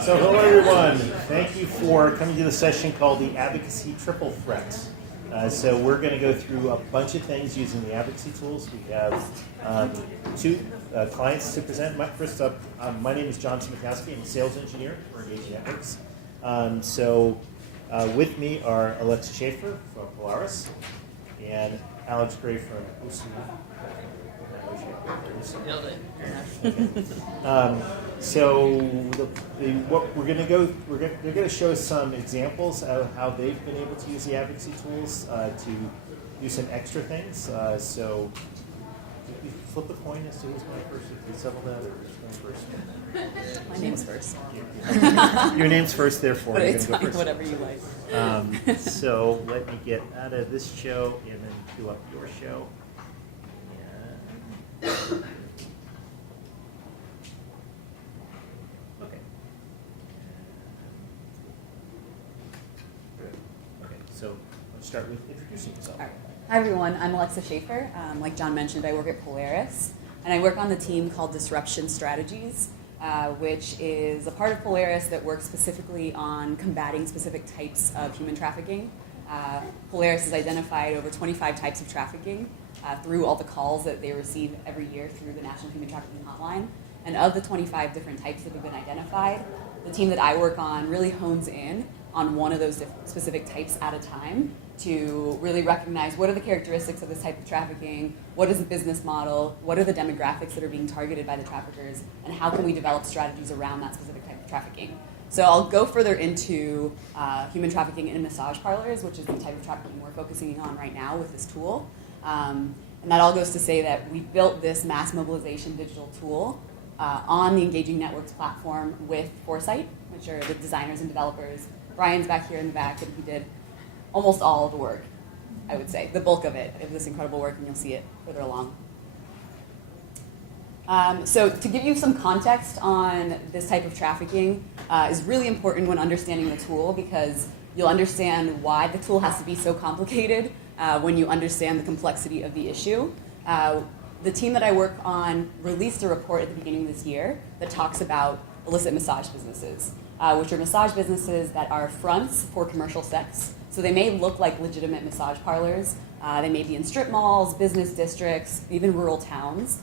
So hello everyone. Thank you for coming to the session called the Advocacy Triple Threat. So we're going to go through a bunch of things using the advocacy tools. We have two clients to present. First up, my name is John Timotowski. I'm a sales engineer for Engaging Ethics. With me are Alexa Schaefer from Polaris and Alex Gray from UC. What we're going to go, they're going to show some examples of how they've been able to use the advocacy tools to do some extra things. So you flip the coin as to who's going first, if you settle that, or who's going first? My name's first. Your name's first, therefore But you're it's going to go fine, first. whatever you like. So let me get out of this show and then queue up your show. Okay. Okay, so let's start with introducing yourself. All right. Hi, everyone. I'm Alexa Schaefer. Like John mentioned, I work at Polaris, and I work on the team called Disruption Strategies, which is a part of Polaris that works specifically on combating specific types of human trafficking. Polaris has identified over 25 types of trafficking through all the calls that they receive every year through the National Human Trafficking Hotline. And of the 25 different types that have been identified, the team that I work on really hones in on one of those specific types at a time to really recognize what are the characteristics of this type of trafficking, what is the business model, what are the demographics that are being targeted by the traffickers, and how can we develop strategies around that specific type of trafficking. So I'll go further into human trafficking in massage parlors, which is the type of trafficking we're focusing on right now with this tool. And that all goes to say that we built this mass mobilization digital tool on the Engaging Networks platform with Foresight, which are the designers and developers. Brian's back here in the back, and he did almost all of the work, I would say, the bulk of it, of this incredible work, and you'll see it further along. So to give you some context on this type of trafficking is really important when understanding the tool, because you'll understand why the tool has to be so complicated when you understand the complexity of the issue. The team that I work on released a report at the beginning of this year that talks about illicit massage businesses, which are massage businesses that are fronts for commercial sex. So they may look like legitimate massage parlors. They may be in strip malls, business districts, even rural towns.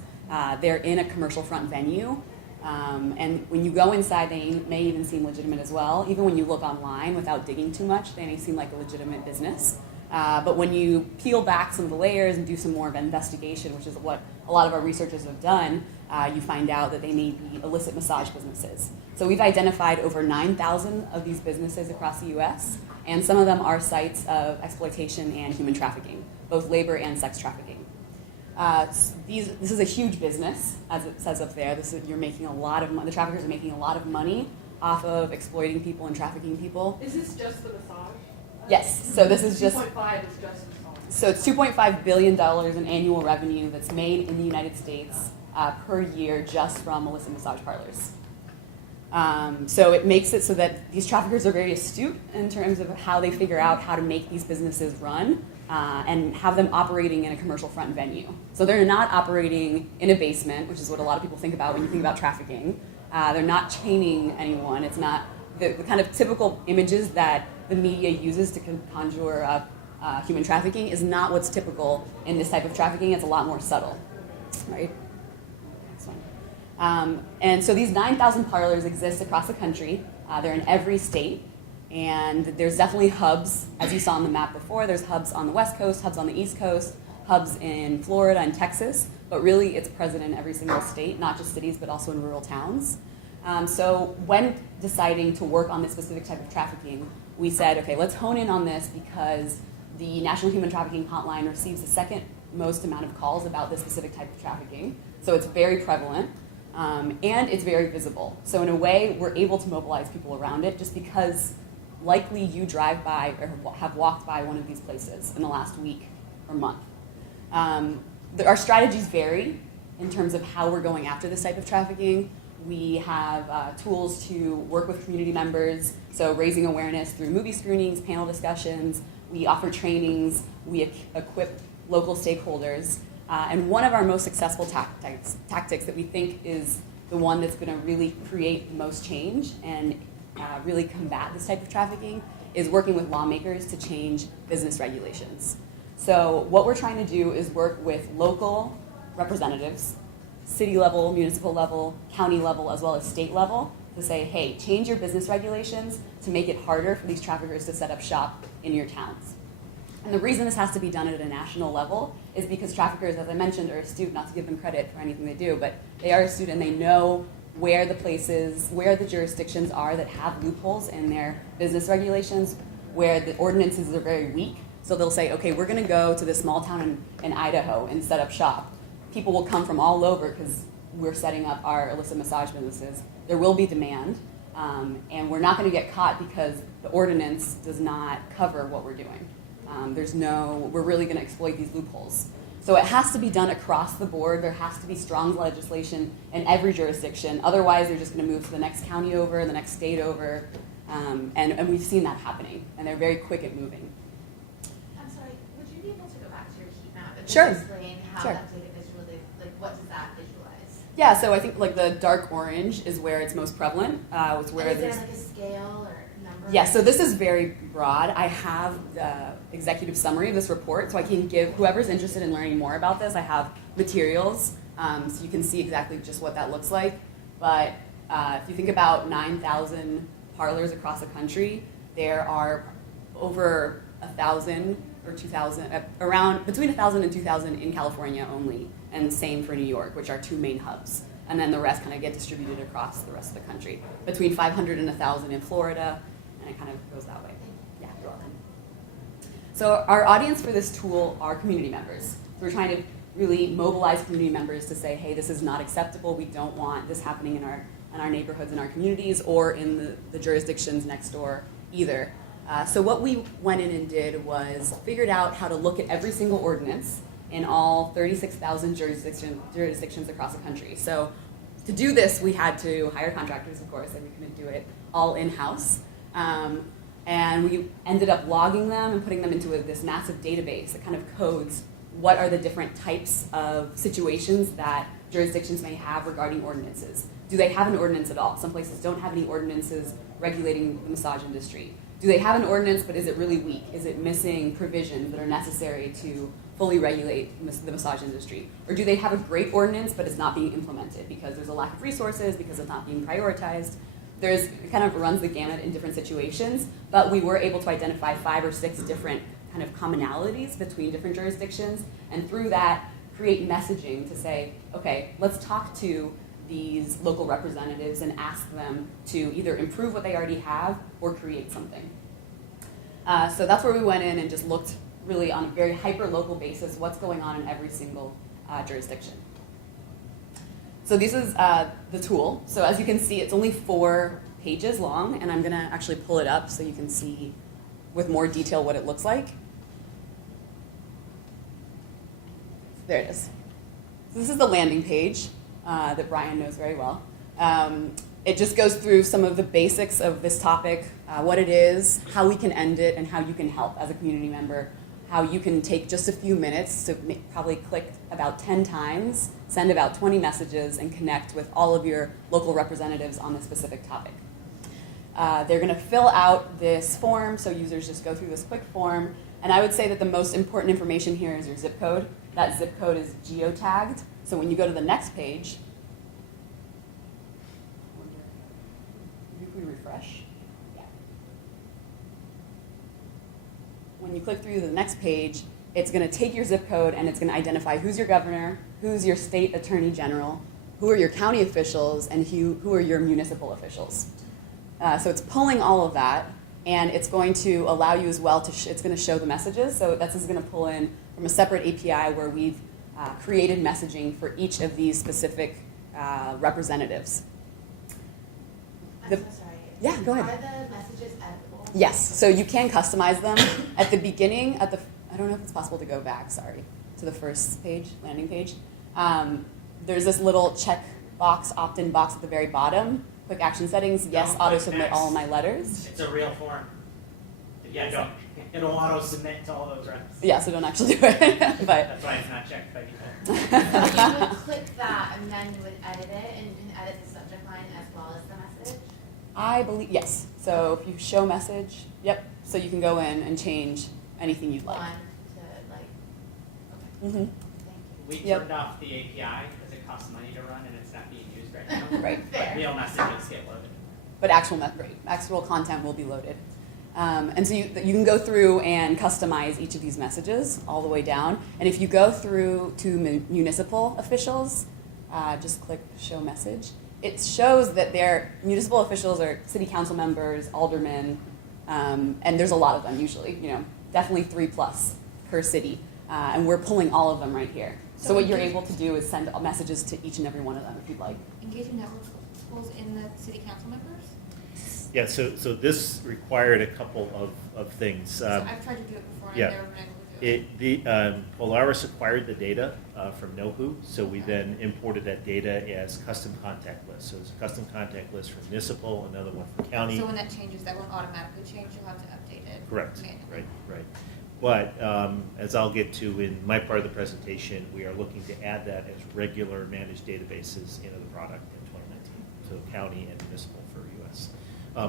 They're in a commercial front venue. And when you go inside, they may even seem legitimate as well. Even when you look online without digging too much, they may seem like a legitimate business. But when you peel back some of the layers and do some more of an investigation, which is what a lot of our researchers have done, you find out that they may be illicit massage businesses. So we've identified over 9,000 of these businesses across the US, and some of them are sites of exploitation and human trafficking, both labor and sex trafficking. This is a huge business, as it says up there. You're making a lot of money. The traffickers are making a lot of money off of exploiting people and trafficking people. Is this just the massage? Yes. So this is just 2.5 is just massage. So it's $2.5 billion in annual revenue that's made in the United States per year just from illicit massage parlors. So it makes it so that these traffickers are very astute in terms of how they figure out how to make these businesses run and have them operating in a commercial front venue. So they're not operating in a basement, which is what a lot of people think about when you think about trafficking. They're not chaining anyone. It's not the kind of typical images that the media uses to conjure up human trafficking is not what's typical in this type of trafficking. It's a lot more subtle, right? Next one. And so these 9,000 parlors exist across the country. They're in every state. And there's definitely hubs, as you saw on the map before. There's hubs on the West Coast, hubs on the East Coast, hubs in Florida and Texas. But really, it's present in every single state, not just cities, but also in rural towns. So when deciding to work on this specific type of trafficking, we said, okay, let's hone in on this because the National Human Trafficking Hotline receives the second most amount of calls about this specific type of trafficking. So it's very prevalent, and it's very visible. So in a way, we're able to mobilize people around it just because likely you drive by or have walked by one of these places in the last week or month. Our strategies vary in terms of how we're going after this type of trafficking. We have tools to work with community members, so raising awareness through movie screenings, panel discussions. We offer trainings. We equip local stakeholders. And one of our most successful tactics that we think is the one that's going to really create the most change and really combat this type of trafficking is working with lawmakers to change business regulations. So what we're trying to do is work with local representatives, city level, municipal level, county level, as well as state level, to say, hey, change your business regulations to make it harder for these traffickers to set up shop in your towns. And the reason this has to be done at a national level is because traffickers, as I mentioned, are astute, not to give them credit for anything they do, but they are astute and they know where the places, where the jurisdictions are that have loopholes in their business regulations, where the ordinances are very weak. So they'll say, okay, we're going to go to this small town in Idaho and set up shop. People will come from all over because we're setting up our illicit massage businesses. There will be demand, and we're not going to get caught because the ordinance does not cover what we're doing. We're really going to exploit these loopholes. So it has to be done across the board. There has to be strong legislation in every jurisdiction. Otherwise, they're just going to move to the next county over, the next state over, and we've seen that happening. And they're very quick at moving. I'm sorry, would you be able to go back to your heat map and Sure. just explain how Sure. that data visually, like what does that visualize? Yeah, so I think like the dark orange is where it's most prevalent. It's where And is there's there like a scale or number? Yeah, so this is very broad. I have the executive summary of this report, so I can give whoever's interested in learning more about this. I have materials, so you can see exactly just what that looks like. But if you think about 9,000 parlors across the country, there are over 1,000 or 2,000, around between 1,000 and 2,000 in California only, and same for New York, which are two main hubs. And then the rest kind of get distributed across the rest of the country. Between 500 and 1,000 in Florida, and it kind of goes that way. Yeah, you're welcome. So our audience for this tool are community members. So we're trying to really mobilize community members to say, hey, this is not acceptable. We don't want this happening in our neighborhoods, in our communities, or in the jurisdictions next door either. So what we went in and did was figured out how to look at every single ordinance in all 36,000 jurisdictions across the country. So to do this, we had to hire contractors, of course, and we couldn't do it all in-house. And we ended up logging them and putting them into this massive database that kind of codes what are the different types of situations that jurisdictions may have regarding ordinances. Do they have an ordinance at all? Some places don't have any ordinances regulating the massage industry. Do they have an ordinance, but is it really weak? Is it missing provisions that are necessary to fully regulate the massage industry? Or do they have a great ordinance, but it's not being implemented because there's a lack of resources, because it's not being prioritized? It kind of runs the gamut in different situations, but we were able to identify 5 or 6 different kind of commonalities between different jurisdictions, and through that, create messaging to say, okay, let's talk to these local representatives and ask them to either improve what they already have or create something. So that's where we went in and just looked really on a very hyper-local basis what's going on in every single jurisdiction. So this is the tool. So as you can see, it's only 4 pages long, and I'm going to actually pull it up so you can see with more detail what it looks like. There it is. So this is the landing page that Brian knows very well. It just goes through some of the basics of this topic, what it is, how we can end it, and how you can help as a community member, how you can take just a few minutes to probably click about 10 times, send about 20 messages, and connect with all of your local representatives on this specific topic. They're going to fill out this form, so users just go through this quick form, and I would say that the most important information here is your zip code. That zip code is geotagged, so when you go to the next page, if we refresh, yeah. When you click through to the next page, it's going to take your zip code and it's going to identify who's your governor, who's your state attorney general, who are your county officials, and who are your municipal officials. So it's pulling all of that, and it's going to allow you as well to, it's going to show the messages. So that's going to pull in from a separate API where we've created messaging for each of these specific representatives. I'm so sorry. Yeah, go ahead. Are the messages editable? Yes, so you can customize them. At the beginning, I don't know if it's possible to go back, sorry, to the first page, landing page. There's this little check box, opt-in box at the very bottom. Quick action settings, yes, Don't auto click submit next. all of my letters. It's a real form. Yeah, It'll auto submit to all those reps. Yeah, so don't actually do it. But That's why it's not checked by people. So you would click that and then you would edit it, and you can edit the subject line as well as the message? I believe, yes. So if you show message, yep. So you can go in and change anything you'd like. One to like, okay, Mm-hmm. thank We Yep. turned off the API because it costs money to run and it's not being used right now. Right. But real messages get loaded. But actual content will be loaded. And so you can go through and customize each of these messages all the way down. And if you go through to municipal officials, just click show message. It shows that their municipal officials are city council members, aldermen, and there's a lot of them usually, definitely 3+ per city. And we're pulling all of them right here. So what you're able to do is send messages to each and every one of them if you'd like. Engaging networks pulls in the city council members? Yeah, so this required a couple of things. So I've tried to do it before and yeah. I've never been able to do it. Polaris acquired the data from NoHoo, so we then imported that data as custom contact lists. So it's a custom contact list for municipal, another one for county. So when that changes, that won't automatically change, you'll have to update it Correct. manually. Right. But as I'll get to in my part of the presentation, we are looking to add that as regular managed databases into the product in 2019, so county and municipal for US.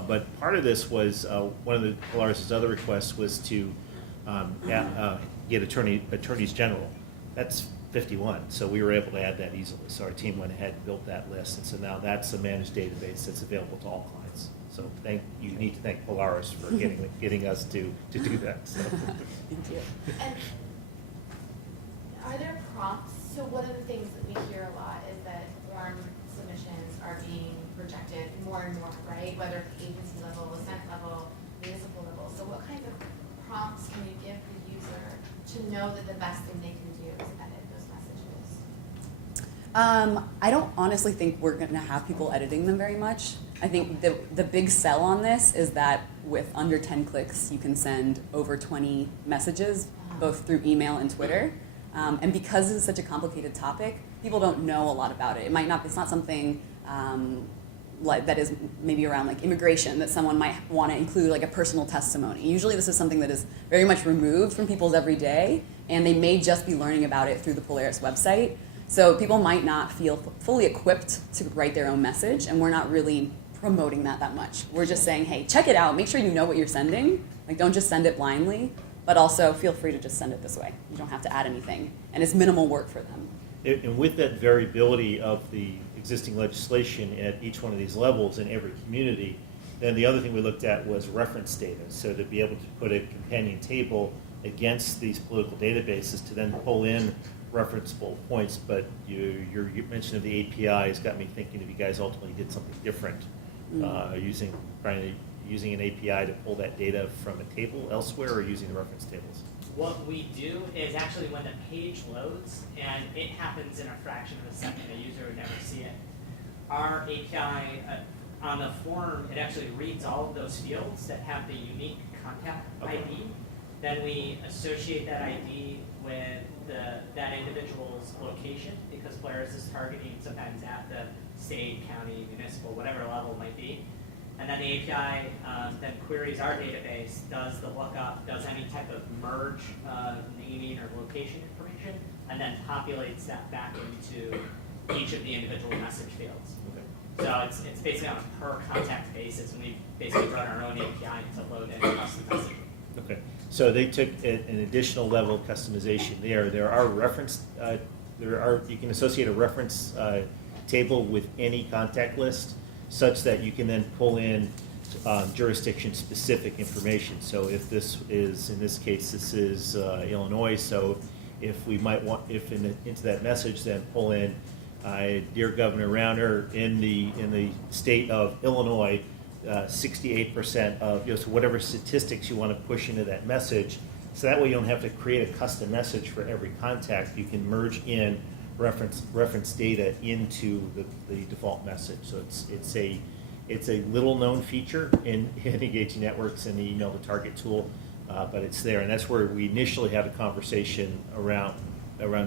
But part of this was one of the Polaris' other requests was to get attorneys general. That's 51, so we were able to add that easily. So our team went ahead and built that list, and so now that's a managed database that's available to all clients. So you need to thank Polaris for getting us to do that. So. Thank you. And are there prompts? So one of the things that we hear a lot is that form submissions are being rejected more and more, right? Whether at the agency level, Senate level, municipal level. So what kinds of prompts can you give the user to know that the best thing they can do is edit those messages? I don't honestly think we're going to have people editing them very much. I think the big sell on this is that with under 10 clicks, you can send over 20 messages, both through email and Twitter. And because it's such a complicated topic, people don't know a lot about it. It's not something like that is maybe around like immigration that someone might want to include like a personal testimony. Usually this is something that is very much removed from people's everyday, and they may just be learning about it through the Polaris website. So people might not feel fully equipped to write their own message, and we're not really promoting that much. We're just saying, hey, check it out. Make sure you know what you're sending. Like, don't just send it blindly, but also feel free to just send it this way. You don't have to add anything, and it's minimal work for them. And with that variability of the existing legislation at each one of these levels in every community, then the other thing we looked at was reference data. So to be able to put a companion table against these political databases to then pull in referenceable points. But your mention of the API has got me thinking if you guys ultimately did something different, using an API to pull that data from a table elsewhere, or using the reference tables. What we do is actually when the page loads, and it happens in a fraction of a second, a user would never see it. Our API on the form, it actually reads all of those fields that have the unique contact ID. Then we associate that ID with that individual's location, because Polaris is targeting sometimes at the state, county, municipal, whatever level it might be. And then the API then queries our database, does the lookup, does any type of merge naming or location information, and then populates that back into each of the individual message fields. Okay. So it's basically on a per contact basis, and we basically run our own API to load in custom messaging. Okay. So they took an additional level of customization there. There are reference. You can associate a reference table with any contact list, such that you can then pull in jurisdiction-specific information. So if this is, in this case, this is Illinois. So if we might want, into that message, then pull in, dear Governor Rauner, in the state of Illinois, 68% of, so whatever statistics you want to push into that message. So that way you don't have to create a custom message for every contact. You can merge in reference data into the default message. So it's a little known feature in engaging networks and the email to target tool, but it's there, and that's where we initially had a conversation around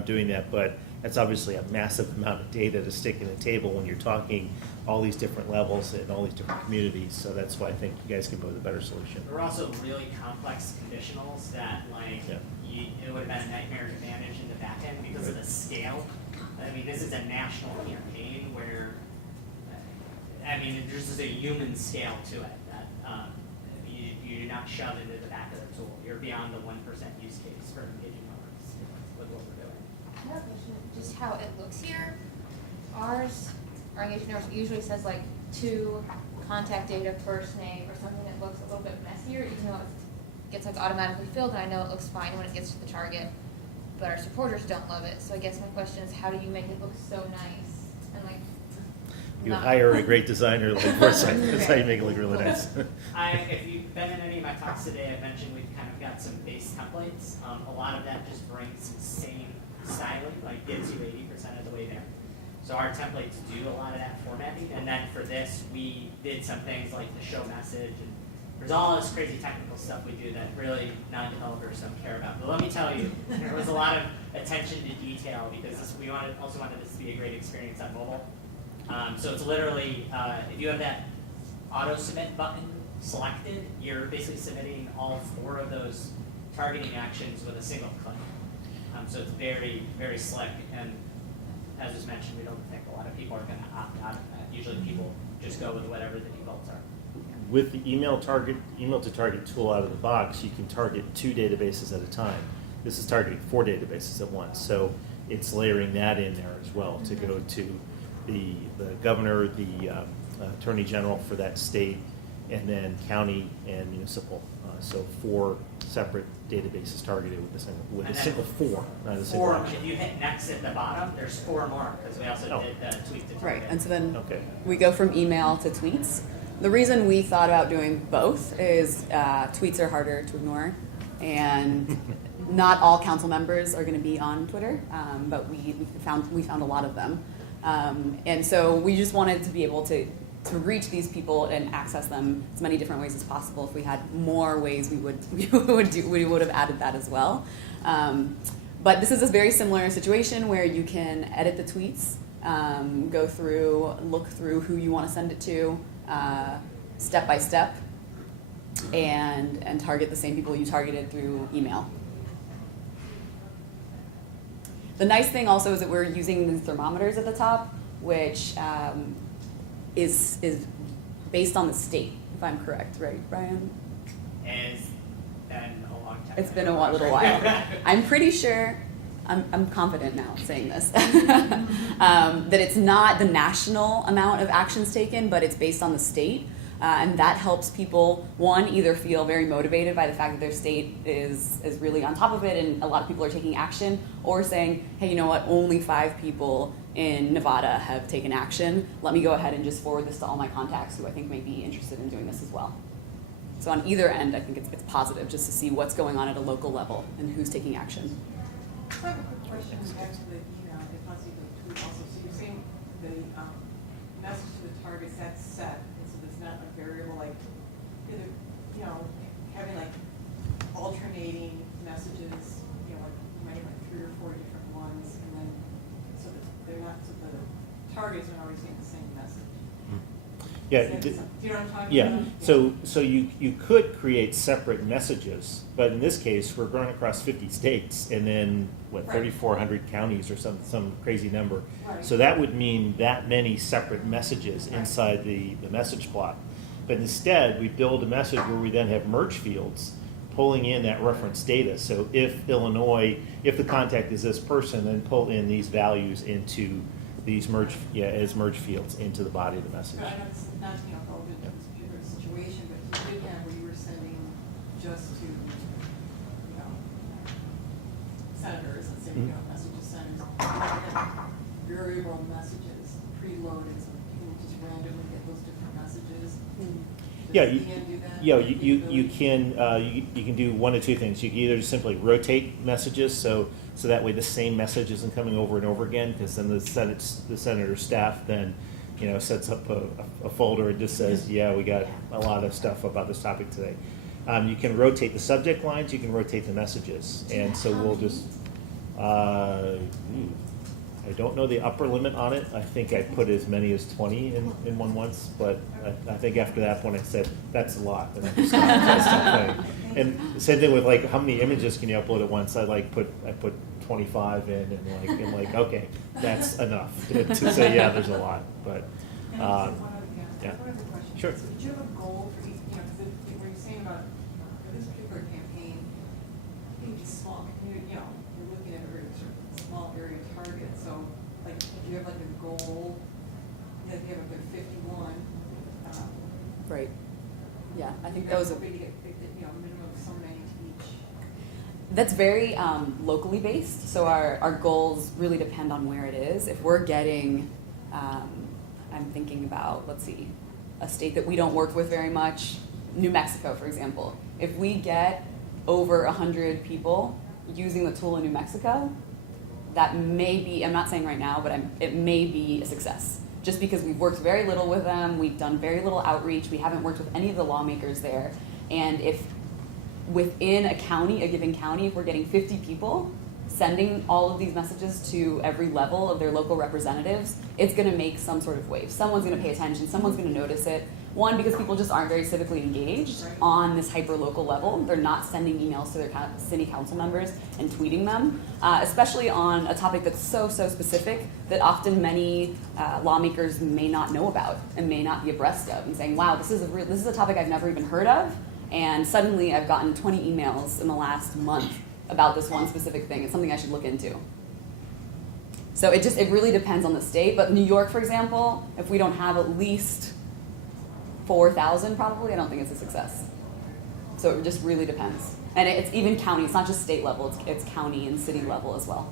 doing that. But that's obviously a massive amount of data to stick in a table when you're talking all these different levels and all these different communities. So that's why I think you guys came up with a better solution. There were also really complex conditionals that, like, Yeah. it would have been a nightmare to manage in the back end because of the scale. I mean, this is a national campaign where, I mean, there's just a human scale to it that you do not shove into the back of the tool. You're beyond the 1% use case for engaging others with what we're doing. I have a question, just how it looks here. Our engagement hours usually says like 2 contact data, first name, or something that looks a little bit messier, even though it gets like automatically filled, and I know it looks fine when it gets to the target, but our supporters don't love it. So I guess my question is, how do you make it look so nice and like You not- hire a great designer like Foresight. That's how you make it look really nice. If you've been in any of my talks today, I mentioned we've kind of got some base templates. A lot of that just brings some same styling, like gets you 80% of the way there. So our templates do a lot of that formatting, and then for this, we did some things like the show message, and there's all this crazy technical stuff we do that really non-developers don't care about. But let me tell you, there was a lot of attention to detail because we also wanted this to be a great experience on mobile. So it's literally, if you have that auto submit button selected, you're basically submitting all 4 of those targeting actions with a single click. So it's very, very slick, and as was mentioned, we don't think a lot of people are going to opt out of that. Usually people just go with whatever the defaults are. With the email to target tool out of the box, you can target 2 databases at a time. This is targeting 4 databases at once, so it's layering that in there as well to go to the governor, the attorney general for that state, and then county and municipal. So 4 separate databases targeted with a single form, not a single 4, action. if you hit next at the bottom, there's 4 more, because we also did the tweet to target. Right, and so then Okay. we go from email to tweets. The reason we thought about doing both is tweets are harder to ignore, and not all council members are going to be on Twitter, but we found a lot of them, and so we just wanted to be able to reach these people and access them as many different ways as possible. If we had more ways, we would have added that as well. But this is a very similar situation where you can edit the tweets, go through, look through who you want to send it to, step by step, and target the same people you targeted through email. The nice thing also is that we're using the thermometers at the top, which is based on the state, if I'm correct, right, Brian? It's been a long time. It's been a little while. I'm pretty sure, I'm confident now saying this, that it's not the national amount of actions taken, but it's based on the state. And that helps people, one, either feel very motivated by the fact that their state is really on top of it and a lot of people are taking action, or saying, hey, you know what, only 5 people in Nevada have taken action. Let me go ahead and just forward this to all my contacts who I think may be interested in doing this as well. So on either end, I think it's positive just to see what's going on at a local level and who's taking action. I have a quick question back to the email, if I see the tweet also. So you're saying the message to the targets, that's set, and so there's not a variable like, either, you know, having like alternating messages, you know, like you might have like 3 or 4 different ones, and then so that they're not, so the targets are always getting the same message. Yeah. Do you know what I'm talking Yeah, about? so you could create separate messages, but in this case, we're going across 50 states and then, what, Right. 3,400 counties or some crazy number. Right. So that would mean that many separate messages Right. inside the message block. But instead, we build a message where we then have merge fields pulling in that reference data. So if Illinois, if the contact is this person, then pull in these values into these merge fields into the body of the message. But I know it's not, you know, relevant to this particular situation, but you did have where you were sending just to, you know, senators, let's say, you know, messages senators, variable messages preloaded, so people just randomly get those different messages. Yeah, Does you- Ian do that? Yeah, That you capability? can you can do one of 2 things. You can either simply rotate messages, so that way the same message isn't coming over and over again, because then the senator's staff then, you know, sets up a folder and just says, yeah, we got a lot of stuff about this topic today. You can rotate the subject lines. You can rotate the messages, and so we'll just. I don't know the upper limit on it. I think I put as many as 20 in one once, but I think after that point I said, that's a lot. And I just stopped playing. And same thing with like, how many images can you upload at once? I put 25 in and like, okay, that's enough to say, yeah, there's a lot. But, Can I ask one other, yeah. one other question? Sure. So did you have a goal for each, because what you're saying about, for this particular campaign, I think it's small community, you're looking at a very sort of small area target, so like, do you have like a goal, that you have a good 51? Right. Yeah, I think that was a. Hoping to get, minimum of so many to each. That's very locally based, so our goals really depend on where it is. If we're getting, I'm thinking about, let's see, a state that we don't work with very much, New Mexico, for example. If we get over 100 people using the tool in New Mexico, that may be, I'm not saying right now, but it may be a success. Just because we've worked very little with them, we've done very little outreach, we haven't worked with any of the lawmakers there, and if within a county, a given county, if we're getting 50 people sending all of these messages to every level of their local representatives, it's going to make some sort of wave. Someone's going to pay attention, someone's going to notice it. One, because people just aren't very civically engaged on this hyper-local level. They're not sending emails to their city council members and tweeting them, especially on a topic that's so specific that often many lawmakers may not know about and may not be abreast of, and saying, wow, this is a topic I've never even heard of, and suddenly I've gotten 20 emails in the last month about this one specific thing. It's something I should look into. So it really depends on the state, but New York, for example, if we don't have at least 4,000 probably, I don't think it's a success. So it just really depends. And it's even county, it's not just state level, it's county and city level as well.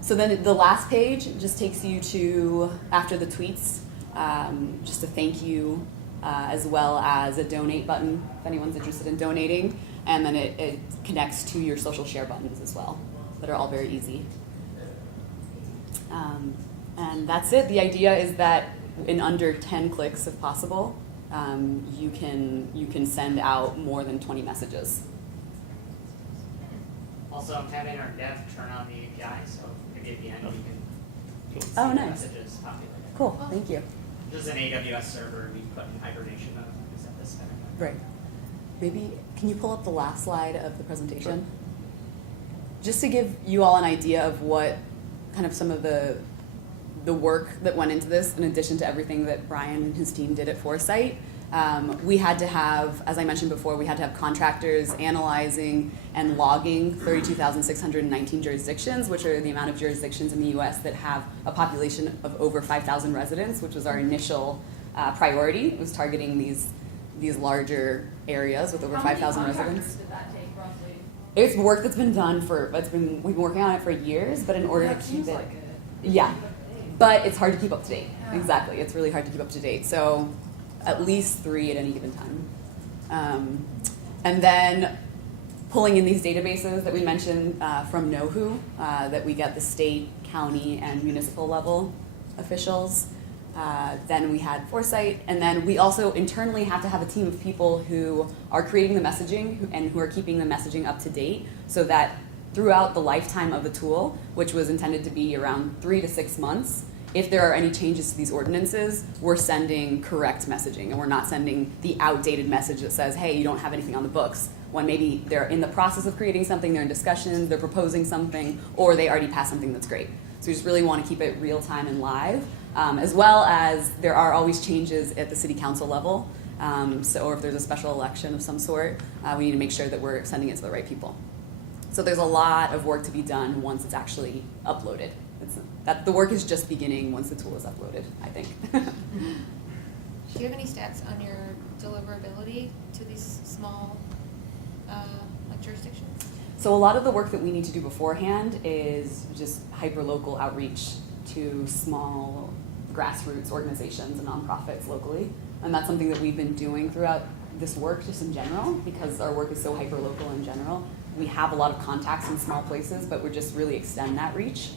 So then the last page just takes you to, after the tweets, just a thank you, as well as a donate button if anyone's interested in donating. And then it connects to your social share buttons as well, that are all very easy. And that's it. The idea is that in under 10 clicks, if possible, you can send out more than 20 messages. Also, I'm having our dev turn on the API, so maybe at the end you can see Oh, the nice. messages populated. Cool, thank you. This is an AWS server we put in hibernation mode because at this time. Right. Maybe, can you pull up the last slide of the presentation? Sure. Just to give you all an idea of what kind of some of the work that went into this, in addition to everything that Brian and his team did at Foresight. We had to have, as I mentioned before, we had to have contractors analyzing and logging 32,619 jurisdictions, which are the amount of jurisdictions in the US that have a population of over 5,000 residents, which was our initial priority. It was targeting these larger areas with over 5,000 residents. Did that take roughly? It's work that's been done we've been working on it for years, but in order to keep it, yeah. But it's hard to keep up to date. Yeah. Exactly, it's really hard to keep up to date. So at least 3 at any given time. And then pulling in these databases that we mentioned from NOHU, that we get the state, county, and municipal level officials. Then we had Foresight, and then we also internally have to have a team of people who are creating the messaging and who are keeping the messaging up to date so that throughout the lifetime of the tool, which was intended to be around 3 to 6 months, if there are any changes to these ordinances, we're sending correct messaging and we're not sending the outdated message that says, hey, you don't have anything on the books, when maybe they're in the process of creating something, they're in discussions, they're proposing something, or they already passed something that's great. So we just really want to keep it real time and live, as well as there are always changes at the city council level. Or if there's a special election of some sort, we need to make sure that we're sending it to the right people. So there's a lot of work to be done once it's actually uploaded. The work is just beginning once the tool is uploaded, I think. Do you have any stats on your deliverability to these small jurisdictions? So a lot of the work that we need to do beforehand is just hyper-local outreach to small grassroots organizations and nonprofits locally. And that's something that we've been doing throughout this work just in general, because our work is so hyper-local in general. We have a lot of contacts in small places, but we're just really extend that reach.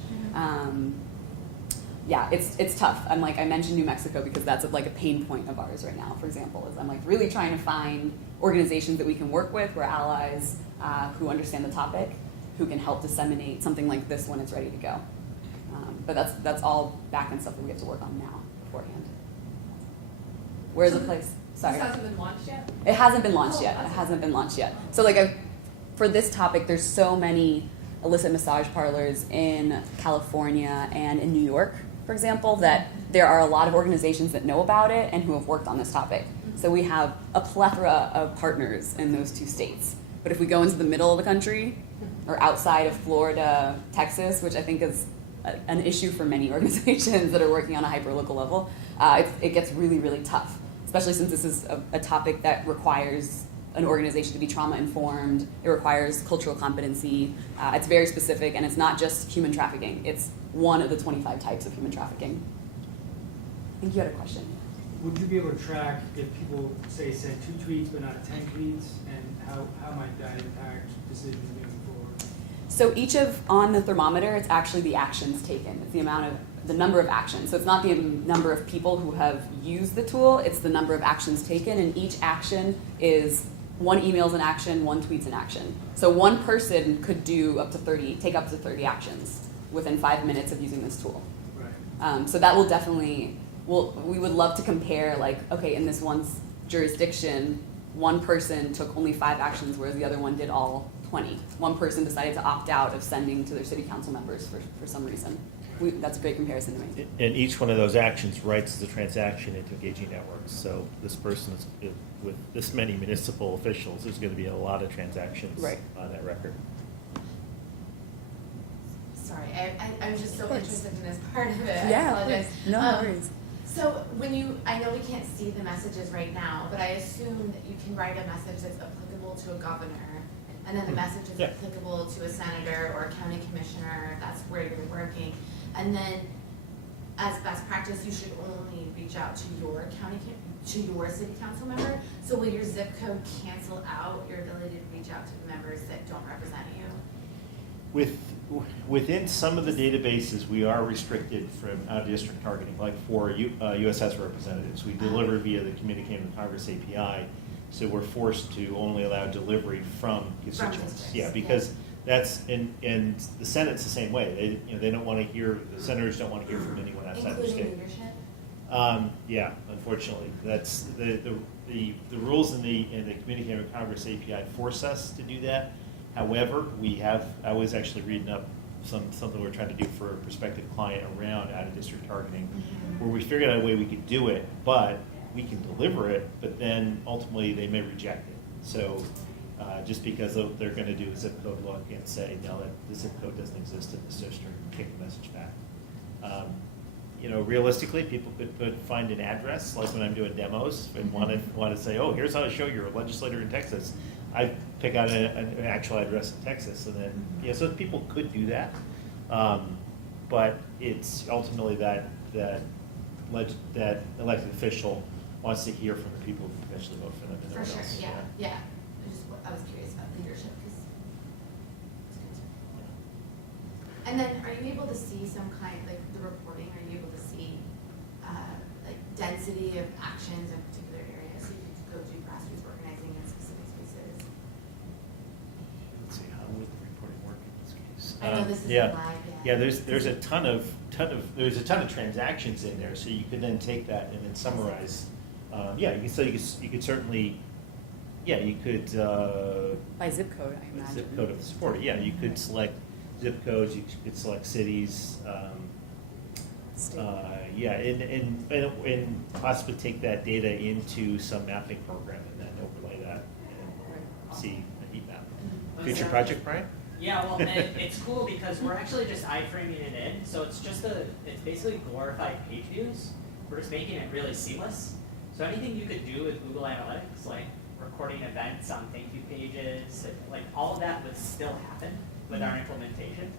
Yeah, it's tough. I mentioned New Mexico because that's like a pain point of ours right now, for example, is I'm like really trying to find organizations that we can work with, we're allies, who understand the topic, who can help disseminate something like this when it's ready to go. But that's all back-end stuff that we have to work on now beforehand. Where's the place? Sorry. This hasn't been launched yet? It hasn't been launched yet. It hasn't been launched yet. So like for this topic, there's so many illicit massage parlors in California and in New York, for example, that there are a lot of organizations that know about it and who have worked on this topic. So we have a plethora of partners in those two states. But if we go into the middle of the country or outside of Florida, Texas, which I think is an issue for many organizations that are working on a hyper-local level, it gets really, really tough, especially since this is a topic that requires an organization to be trauma-informed. It requires cultural competency. It's very specific, and it's not just human trafficking. It's one of the 25 types of human trafficking. I think you had a question. Would you be able to track if people, say, send 2 tweets but not 10 tweets, and how might that impact decisions moving forward? So on the thermometer, it's actually the actions taken. It's the number of actions. So it's not the number of people who have used the tool, it's the number of actions taken, and each action is 1 email's an action, 1 tweet's an action. So one person could take up to 30 actions within 5 minutes of using this tool. Right. So that will definitely, we would love to compare, like, okay, in this one jurisdiction, one person took only 5 actions, whereas the other one did all 20. One person decided to opt out of sending to their city council members for some reason. That's a great comparison to make. And each one of those actions writes the transaction into engaging networks. So this person is, with this many municipal officials, there's going to be a lot of transactions on that record. Sorry, I'm just so interested in this part of it. Yeah, I apologize. no worries. So I know we can't see the messages right now, but I assume that you can write a message that's applicable to a governor, and then the message is applicable to a senator or a county commissioner, if that's where you're working. And then, as best practice, you should only reach out to your city council member. So will your zip code cancel out your ability to reach out to the members that don't represent you? Within some of the databases, we are restricted from out-of-district targeting, like for USS representatives. We deliver via the Communicating with Congress API, so we're forced to only allow delivery from constituents. Yeah, because that's in the Senate's the same way. They don't want to hear, the senators don't want to hear from anyone outside the state. Including leadership? Yeah, unfortunately, that's the rules in the Communicating with Congress API force us to do that. However, I was actually reading up something we're trying to do for a prospective client around out-of-district targeting, where we figured out a way we could do it, but we can deliver it, but then ultimately they may reject it. So just because they're going to do a zip code look and say, no, the zip code doesn't exist in this district, kick the message back. Realistically, people could find an address, like when I'm doing demos, and want to say, oh, here's how to show you're a legislator in Texas. I pick out an actual address in Texas, and then so people could do that, but it's ultimately that elected official wants to hear from the people who eventually vote for them. And For sure, else. yeah. I was curious about leadership because. And then, are you able to see some kind, like the reporting? Are you able to see like density of actions in particular areas? So you could go do grassroots organizing in specific spaces. Let's see, how would the reporting work in this case? I know this is yeah. live. Yeah, there's a ton of transactions in there, so you could then take that and then summarize. You could certainly, you could By zip code, I imagine. zip code of the supporter. Yeah, you could select zip codes. You could select cities. State. And possibly take that data into some mapping program and then overlay that and see a heat map. Future project, Brian? Yeah, well, and it's cool because we're actually just iframing it in, so it's basically glorified page views. We're just making it really seamless. So anything you could do with Google Analytics, like recording events on thank you pages, like all of that would still happen with our implementation.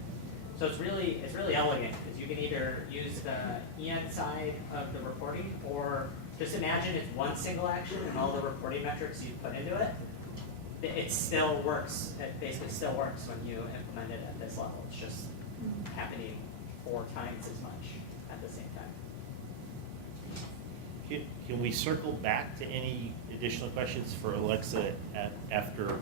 So it's really elegant because you can either use the EN side of the reporting, or just imagine it's one single action and all the reporting metrics you put into it. It still works. It basically still works when you implement it at this level. It's just happening 4 times as much at the same time. can we circle back to any additional questions for Alexa after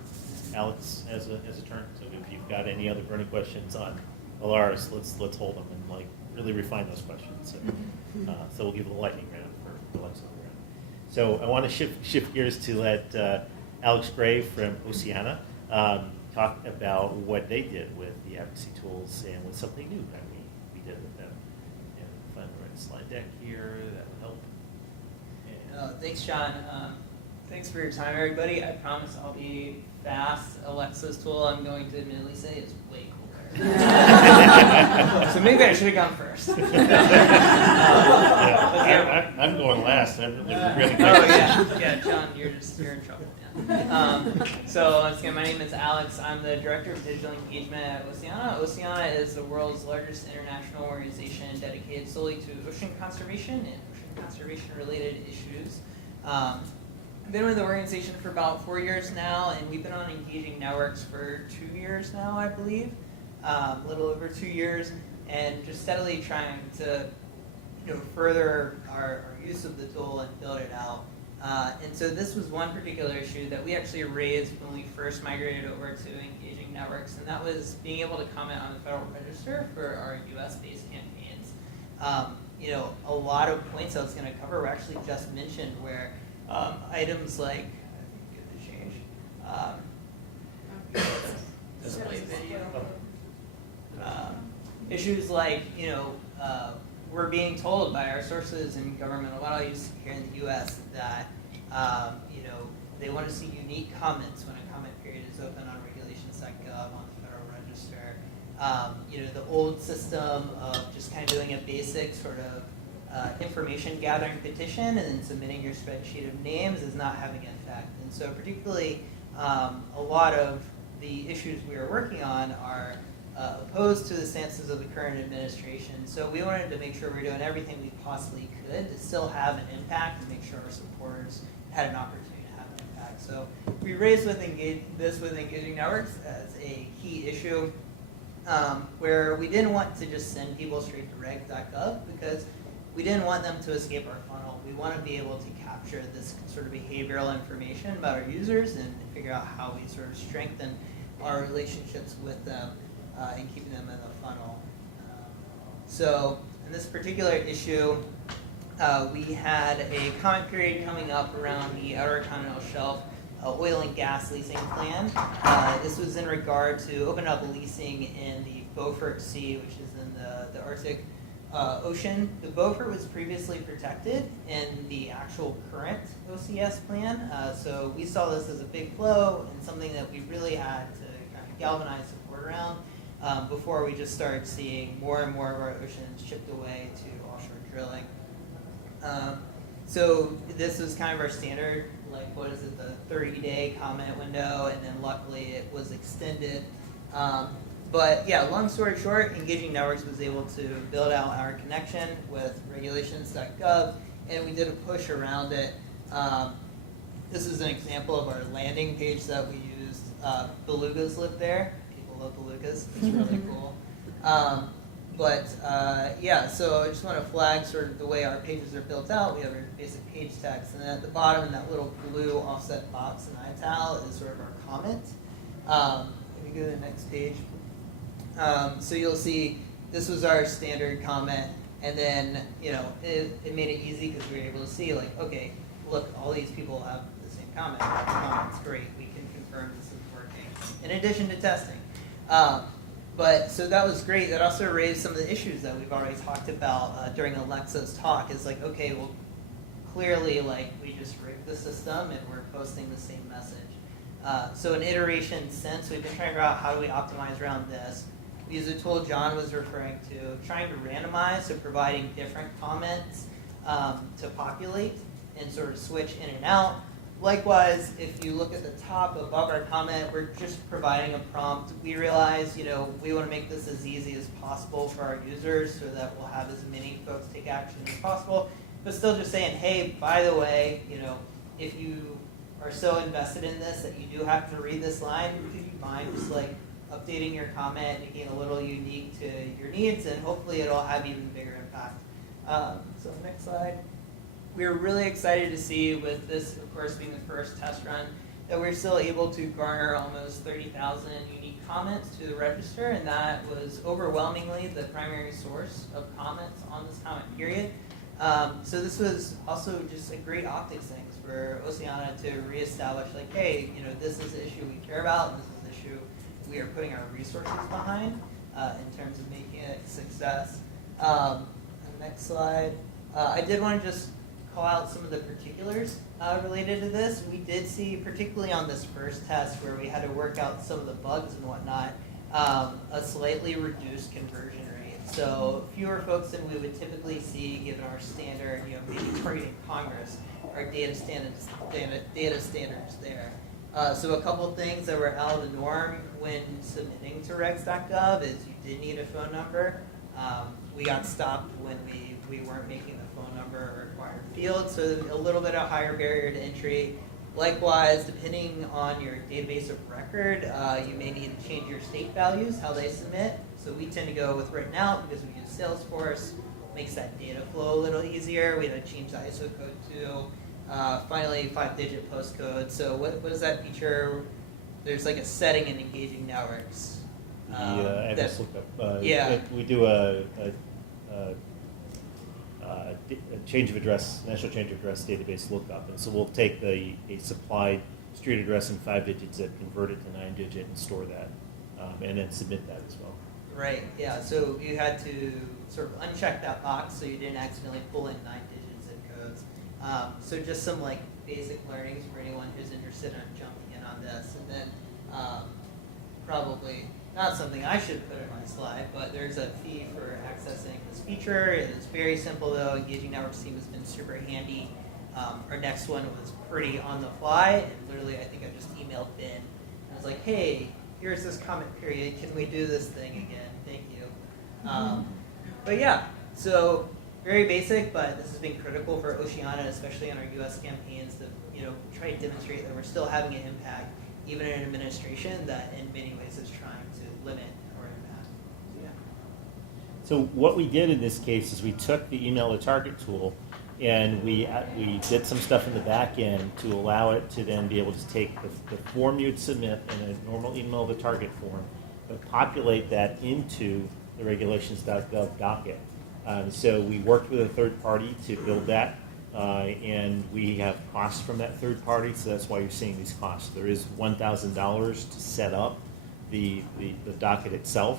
Alex has a turn? So if you've got any other burning questions on Alaris, let's hold them and like really refine those questions. So we'll give a lightning round for Alexa. So I want to shift gears to let Alex Gray from Oceana talk about what they did with the advocacy tools and with something new that we did with them. And find the right slide deck here, that would help. And Thanks, John. Thanks for your time, everybody. I promise I'll be fast. Alexa's tool, I'm going to admittedly say, is way cooler. So maybe I should have gone first. I'm going last. I'm really Yeah, John, you're in trouble. So once again, my name is Alex. I'm the Director of Digital Engagement at Oceana. Oceana is the world's largest international organization dedicated solely to ocean conservation and ocean conservation-related issues. I've been with the organization for about 4 years now, and we've been on Engaging Networks for 2 years now, I believe, a little over 2 years, and just steadily trying to further our use of the tool and build it out. And so this was one particular issue that we actually raised when we first migrated over to Engaging Networks, and that was being able to comment on the Federal Register for our US-based campaigns. A lot of points I was going to cover were actually just mentioned, where items like, I think get the change, display video. Issues like, we're being told by our sources in governmental bodies here in the U.S. that, they want to see unique comments when a comment period is open on regulations.gov on the Federal Register. The old system of just kind of doing a basic sort of information gathering petition and then submitting your spreadsheet of names is not having an effect. And so particularly a lot of the issues we are working on are opposed to the stances of the current administration. So we wanted to make sure we're doing everything we possibly could to still have an impact and make sure our supporters had an opportunity to have an impact. So we raised this with Engaging Networks as a key issue where we didn't want to just send people straight to reg.gov because we didn't want them to escape our funnel. We want to be able to capture this sort of behavioral information about our users and figure out how we sort of strengthen our relationships with them and keeping them in the funnel. So in this particular issue, we had a comment period coming up around the Outer Continental Shelf oil and gas leasing plan. This was in regard to open up leasing in the Beaufort Sea, which is in the Arctic Ocean. The Beaufort was previously protected in the actual current OCS plan, so we saw this as a big blow and something that we really had to kind of galvanize support around before we just started seeing more and more of our oceans shipped away to offshore drilling. So this was kind of our standard, like what is it, the 30-day comment window, and then luckily it was extended. But yeah, long story short, Engaging Networks was able to build out our connection with regulations.gov, and we did a push around it. This is an example of our landing page that we used. Belugas live there. People love belugas. It's really cool. Yeah, so I just want to flag sort of the way our pages are built out. We have our basic page text, and then at the bottom in that little blue offset box in ital is sort of our comment. Let me go to the next page. So you'll see this was our standard comment, and then it made it easy because we were able to see like, okay, look, all these people have the same comment. Comment's great. We can confirm this is working. In addition to testing. So that was great. That also raised some of the issues that we've already talked about during Alexa's talk. Is like, okay, well, clearly, like we just rigged the system and we're posting the same message. So an iteration since we've been trying to figure out how do we optimize around this. We use a tool John was referring to, trying to randomize, so providing different comments to populate and sort of switch in and out. Likewise, if you look at the top above our comment, we're just providing a prompt. We realize, we want to make this as easy as possible for our users so that we'll have as many folks take action as possible, but still just saying, hey, by the way, if you are so invested in this that you do have to read this line, could you mind just like updating your comment, making it a little unique to your needs, and hopefully it'll have even bigger impact. So next slide. we're really excited to see, with this, of course, being the first test run, that we're still able to garner almost 30,000 unique comments to the register, and that was overwhelmingly the primary source of comments on this comment period. So this was also just a great optics thing for Oceana to reestablish, like, hey, this is an issue we care about, and this is an issue we are putting our resources behind in terms of making it a success. Next slide. I did want to just call out some of the particulars related to this. We did see, particularly on this first test where we had to work out some of the bugs and whatnot, a slightly reduced conversion rate. So fewer folks than we would typically see given our standard, maybe targeting Congress, our data standards there. So a couple of things that were out of the norm when submitting to regs.gov is you did need a phone number. We got stopped when we weren't making the phone number a required field, so a little bit of higher barrier to entry. Likewise, depending on your database of record, you may need to change your state values, how they submit. So we tend to go with written out because we use Salesforce. Makes that data flow a little easier. We had to change the ISO code too. Finally, 5-digit postcode. So what is that feature? There's like a setting in engaging networks. Address lookup. Yeah. We do a change of address, national change of address database lookup, and so we'll take a supplied street address in 5 digits and convert it to 9-digit and store that, and then submit that as well. Right. Yeah. So you had to sort of uncheck that box so you didn't accidentally pull in 9-digit zip codes. So just some like basic learnings for anyone who's interested in jumping in on this, and then probably not something I should put in my slide, but there's a fee for accessing this feature. It's very simple though. Engaging Networks team has been super handy. Our next one was pretty on the fly, and literally I think I just emailed Ben and I was like, hey, here's this comment period. Can we do this thing again? Thank you. But yeah, so very basic, but this has been critical for Oceana, especially on our U.S. campaigns, to try to demonstrate that we're still having an impact, even in an administration that in many ways is trying to limit our impact. Yeah. So what we did in this case is we took the email to target tool, and we did some stuff in the back end to allow it to then be able to take the form you'd submit in a normal email to target form, but populate that into the regulations.gov docket. So we worked with a third party to build that, and we have costs from that third party, so that's why you're seeing these costs. There is $1,000 to set up the docket itself,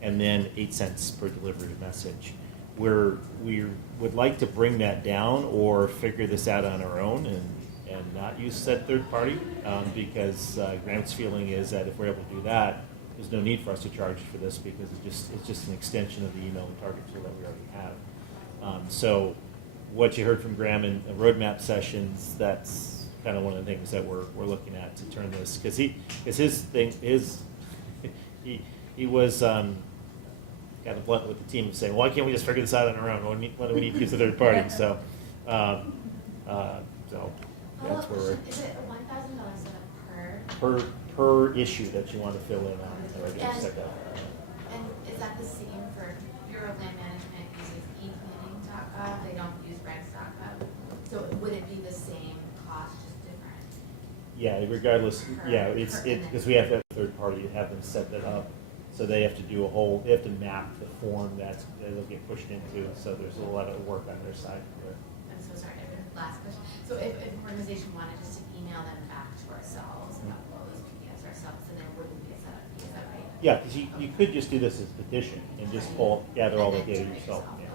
and then 8 cents per delivered message. We would like to bring that down or figure this out on our own and not use said third party, because Graham's feeling is that if we're able to do that, there's no need for us to charge for this because it's just an extension of the email and target tool that we already have. So what you heard from Graham in the roadmap sessions, that's kind of one of the things that we're looking at to turn this, because he was kind of blunt with the team saying, why can't we just figure this out on our own? Why do we need to use a third party? So that's where we're. Is it a $1,000 setup per issue that you want to fill in on the regular setup. And is that the same for Bureau of Land Management uses eplanning.gov? They don't use regs.gov. So would it be the same cost, just different? Yeah, regardless. Yeah, it's because we have to have a third party to have them set that up. So they have to do they have to map the form that they'll get pushed into. So there's a lot of work on their side. I'm so sorry. Last question. So if an organization wanted just to email them back to ourselves and upload those PDFs ourselves, then there wouldn't be a setup fee. Is that right? Yeah, because you could just do this as a petition and just gather all the data yourself. Yeah.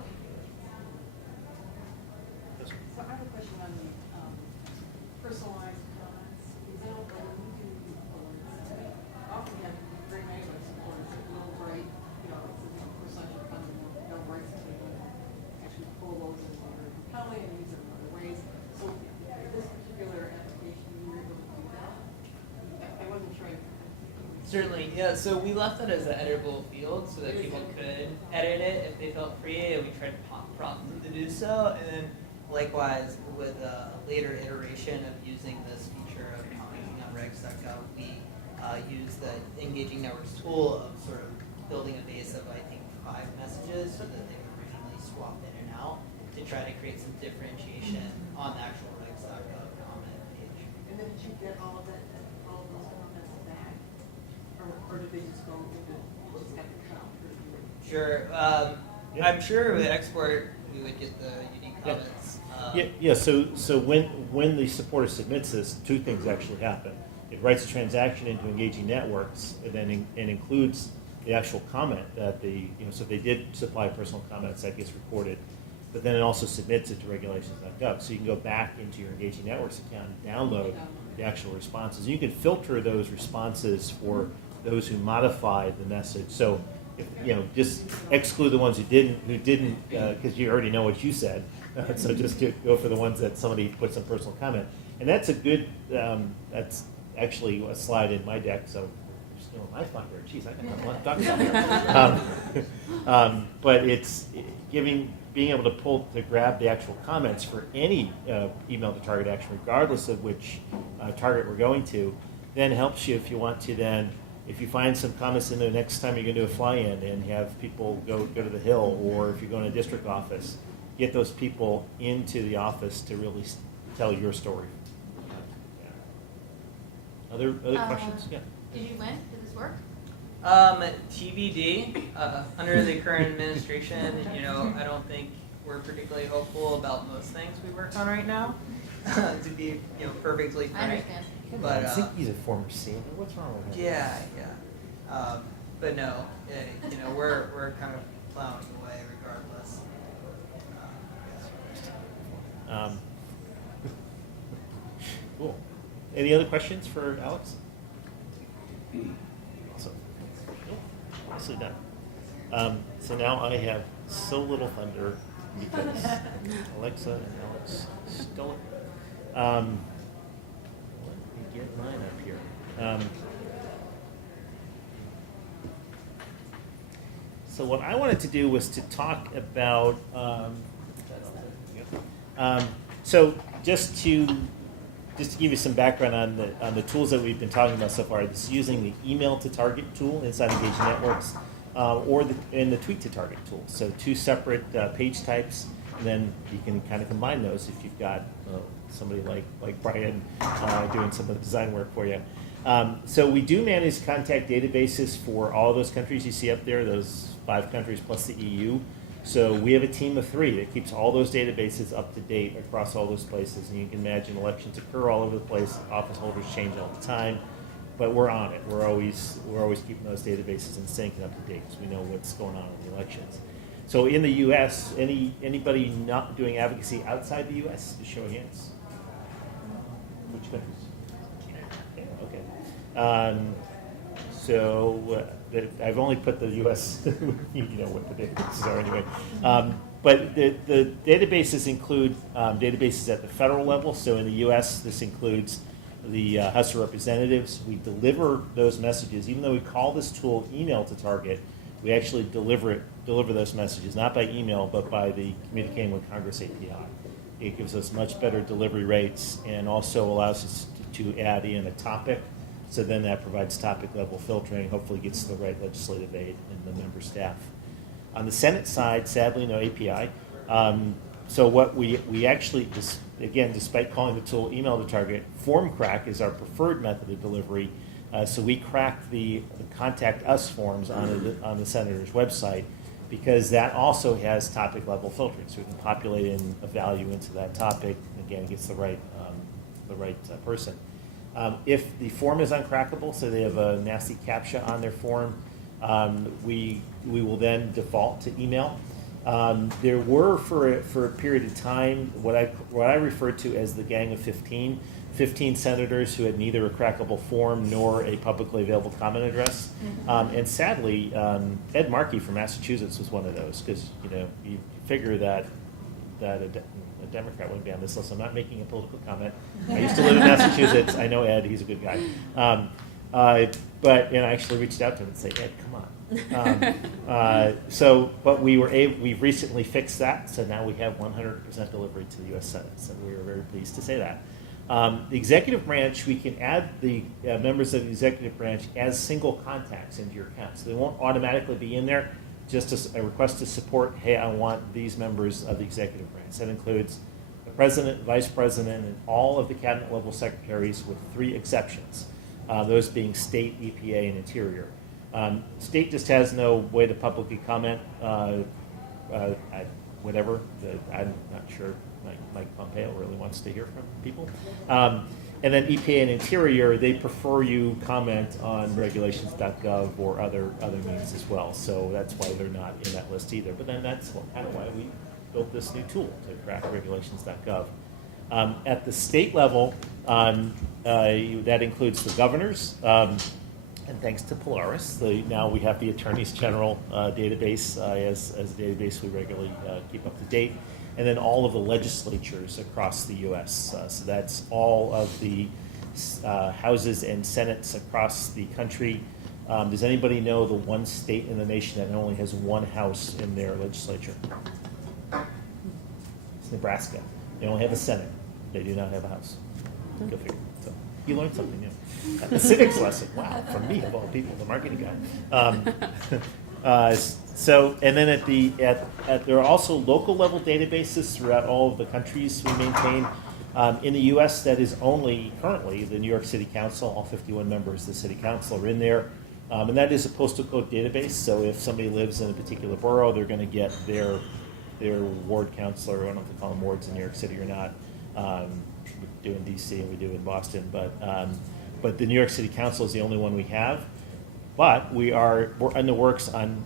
So I have a question on the personalized comments. Example, when you do often have very many of our supporters that will write, personalized comment, don't write something, but actually pull those as they're compelling and use them in other ways. So this particular application, you were able to do that. I wasn't sure. Certainly, yeah. So we left that as an editable field so that people could edit it if they felt free, and we tried to prompt them to do so. And then likewise, with a later iteration of using this feature of commenting on regs.gov, we used the Engaging Networks tool of sort of building a base of, I think, 5 messages so that they would originally swap in and out to to try to create some differentiation on the actual regs.gov comment page. And then did you get all of those comments back? Or did they just go with it, you just got the count? Sure. Yeah. I'm sure with export we would get the unique Yeah. comments. Yeah. So when the supporter submits this, two things actually happen. It writes a transaction into engaging networks, and then and includes the actual comment that so if they did supply personal comments, that gets recorded. But then it also submits it to regulations.gov. So you can go back into your engaging networks account and download the actual responses. You can filter those responses for those who modified the message. So if, just exclude the ones who didn't, because you already know what you said. So just go for the ones that somebody put some personal comment. And that's a good, that's actually a slide in my deck. So my thunder, geez, I got a lot to talk about here. But it's being able to grab the actual comments for any email to target action, regardless of which target we're going to, then helps you if you want to then, if you find some comments in the next time you're going to do a fly-in and have people go to the Hill, or if you're going to a district office, get those people into the office to really tell your story. Yeah. Other questions? Yeah. Did you win? Did this work? TBD. Under the current administration, I don't think we're particularly hopeful about most things we work on right now. To be, perfectly I frank. understand. But I think he's a former senior. What's wrong with him? yeah. But no, we're kind of plowing away regardless. Cool. Any other questions for Alex? Awesome. Nicely done. So now I have so little thunder because Alexa and Alex stole it. Let me get mine up here. So what I wanted to do was to talk about. So just to give you some background on the tools that we've been talking about so far, this is using the email to target tool inside Engaging Networks, or the tweet to target tool. So two separate page types, and then you can kind of combine those if you've got somebody like Brian doing some of the design work for you. So we do manage contact databases for all those countries you see up there, those 5 countries plus the EU. So we have a team of 3 that keeps all those databases up to date across all those places. And you can imagine elections occur all over the place. Office holders change all the time, but we're on it. We're always keeping those databases in sync and up to date because we know what's going on in the elections. So in the U.S., anybody not doing advocacy outside the U.S. Just show of hands. Which countries? Yeah, okay. So I've only put the U.S. You know what the databases are anyway. But the databases include databases at the federal level. So in the U.S., this includes the House of Representatives. We deliver those messages, even though we call this tool email to target. We actually deliver those messages not by email, but by the Communicating with Congress API. It gives us much better delivery rates and also allows us to add in a topic. So then that provides topic level filtering, hopefully gets the right legislative aid and the member staff. On the Senate side, sadly, no API. So what we actually, again, despite calling the tool email to target, form crack is our preferred method of delivery. So we crack the contact us forms on the senator's website because that also has topic level filtering. So we can populate in a value into that topic. Again, it gets the right person. If the form is uncrackable, so they have a nasty CAPTCHA on their form, we will then default to email. There were for a period of time what I referred to as the Gang of 15 senators who had neither a crackable form nor a publicly available comment address. And sadly, Ed Markey from Massachusetts was one of those because you figure that a Democrat wouldn't be on this list. I'm not making a political comment. I used to live in Massachusetts. I know Ed. He's a good guy. But I actually reached out to him and said, Ed, come on. But we've recently fixed that. So now we have 100% delivery to the U.S. Senate. So we are very pleased to say that. The executive branch, we can add the members of the executive branch as single contacts into your account. So they won't automatically be in there. just a request to support, hey, I want these members of the executive branch. That includes the president, vice president, and all of the cabinet level secretaries with 3 exceptions, those being state, EPA, and interior. State just has no way to publicly comment, whatever. I'm not sure Mike Pompeo really wants to hear from people. And then EPA and Interior, they prefer you comment on regulations.gov or other means as well. So that's why they're not in that list either. But then that's kind of why we built this new tool to track regulations.gov. At the state level, that includes the governors. And thanks to Polaris, now we have the Attorneys General database as a database we regularly keep up to date. And then all of the legislatures across the U.S. So that's all of the houses and senates across the country. Does anybody know the one state in the nation that only has one house in their legislature? It's Nebraska. They only have a Senate. They do not have a house. Go figure. So you learned something new. The civics lesson. Wow, from me of all people, the marketing guy. So, and then there are also local level databases throughout all of the countries we maintain. In the U.S., that is only currently the New York City Council. All 51 members of the City Council are in there, and that is a postal code database. So, if somebody lives in a particular borough, they're going to get their ward councilor. I don't know if they call them wards in New York City or not. We do in D.C. and we do in Boston, but the New York City Council is the only one we have. But we're in the works on,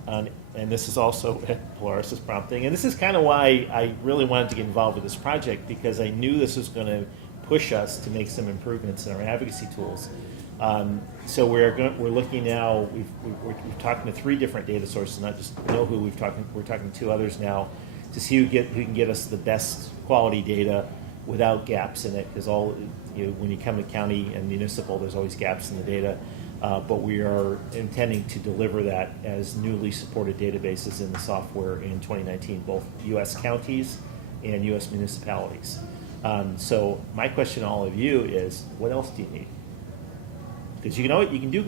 and this is also at Polaris' prompting, and this is kind of why I really wanted to get involved with this project, because I knew this was going to push us to make some improvements in our advocacy tools. So we're looking now. We're talking to 3 different data sources, not just NoHoo. We're talking to 2 others now to see who can get us the best quality data without gaps in it, because when you come to county and municipal, there's always gaps in the data. But we are intending to deliver that as newly supported databases in the software in 2019, both U.S. counties and U.S. municipalities. So my question to all of you is, what else do you need? Because you can do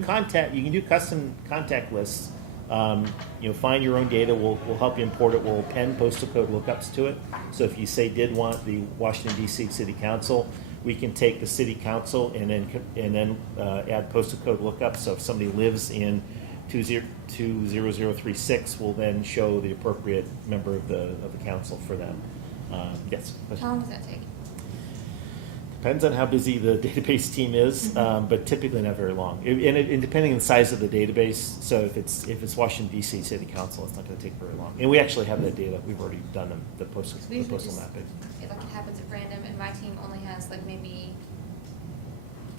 custom contact lists. Find your own data. We'll help you import it. We'll append postal code lookups to it. So if you did want the Washington D.C. City Council, we can take the City Council and then add postal code lookups. So if somebody lives in 20036, we'll then show the appropriate member of the council for them. Yes. Question? How long does that take? Depends on how busy the database team is, but typically not very long. And depending on the size of the database, so if it's Washington D.C. City Council, it's not going to take very long. And we actually have that data. We've already done the postal mapping. It happens at random, and my team only has maybe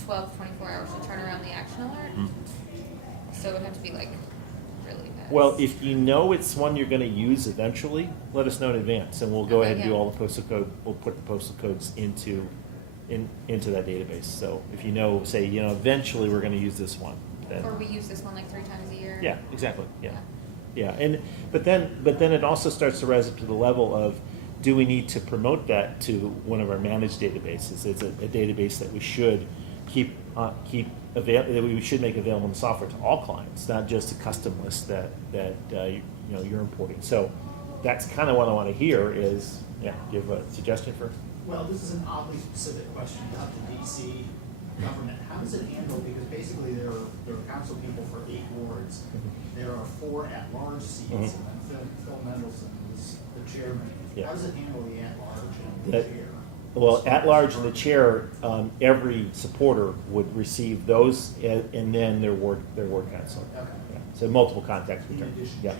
12, 24 hours to turn around the action alert. Mm-hmm. So it would have to be really fast. Well, if you know it's one you're going to use eventually, let us know in advance, and we'll go ahead and do all the postal code. We'll put the postal codes into that database. So if eventually we're going to use this one. Then, or we use this one 3 times a year. Yeah, exactly. Yeah. But then it also starts to rise up to the level of, do we need to promote that to one of our managed databases? It's a database that we should that we should make available in the software to all clients, not just a custom list that you're importing. So that's kind of what I want to hear is, do you have a suggestion for? Well, this is an oddly specific question about the DC government. How does it handle, because basically there are council people for 8 wards. There are 4 at-large seats, and then Phil Mendelson is the chairman. Yeah. How does it handle the at-large and the chair? Well, at-large and the chair, every supporter would receive those, and then their ward councilor. Okay. Yeah. So multiple contacts In returned. addition Yeah. to.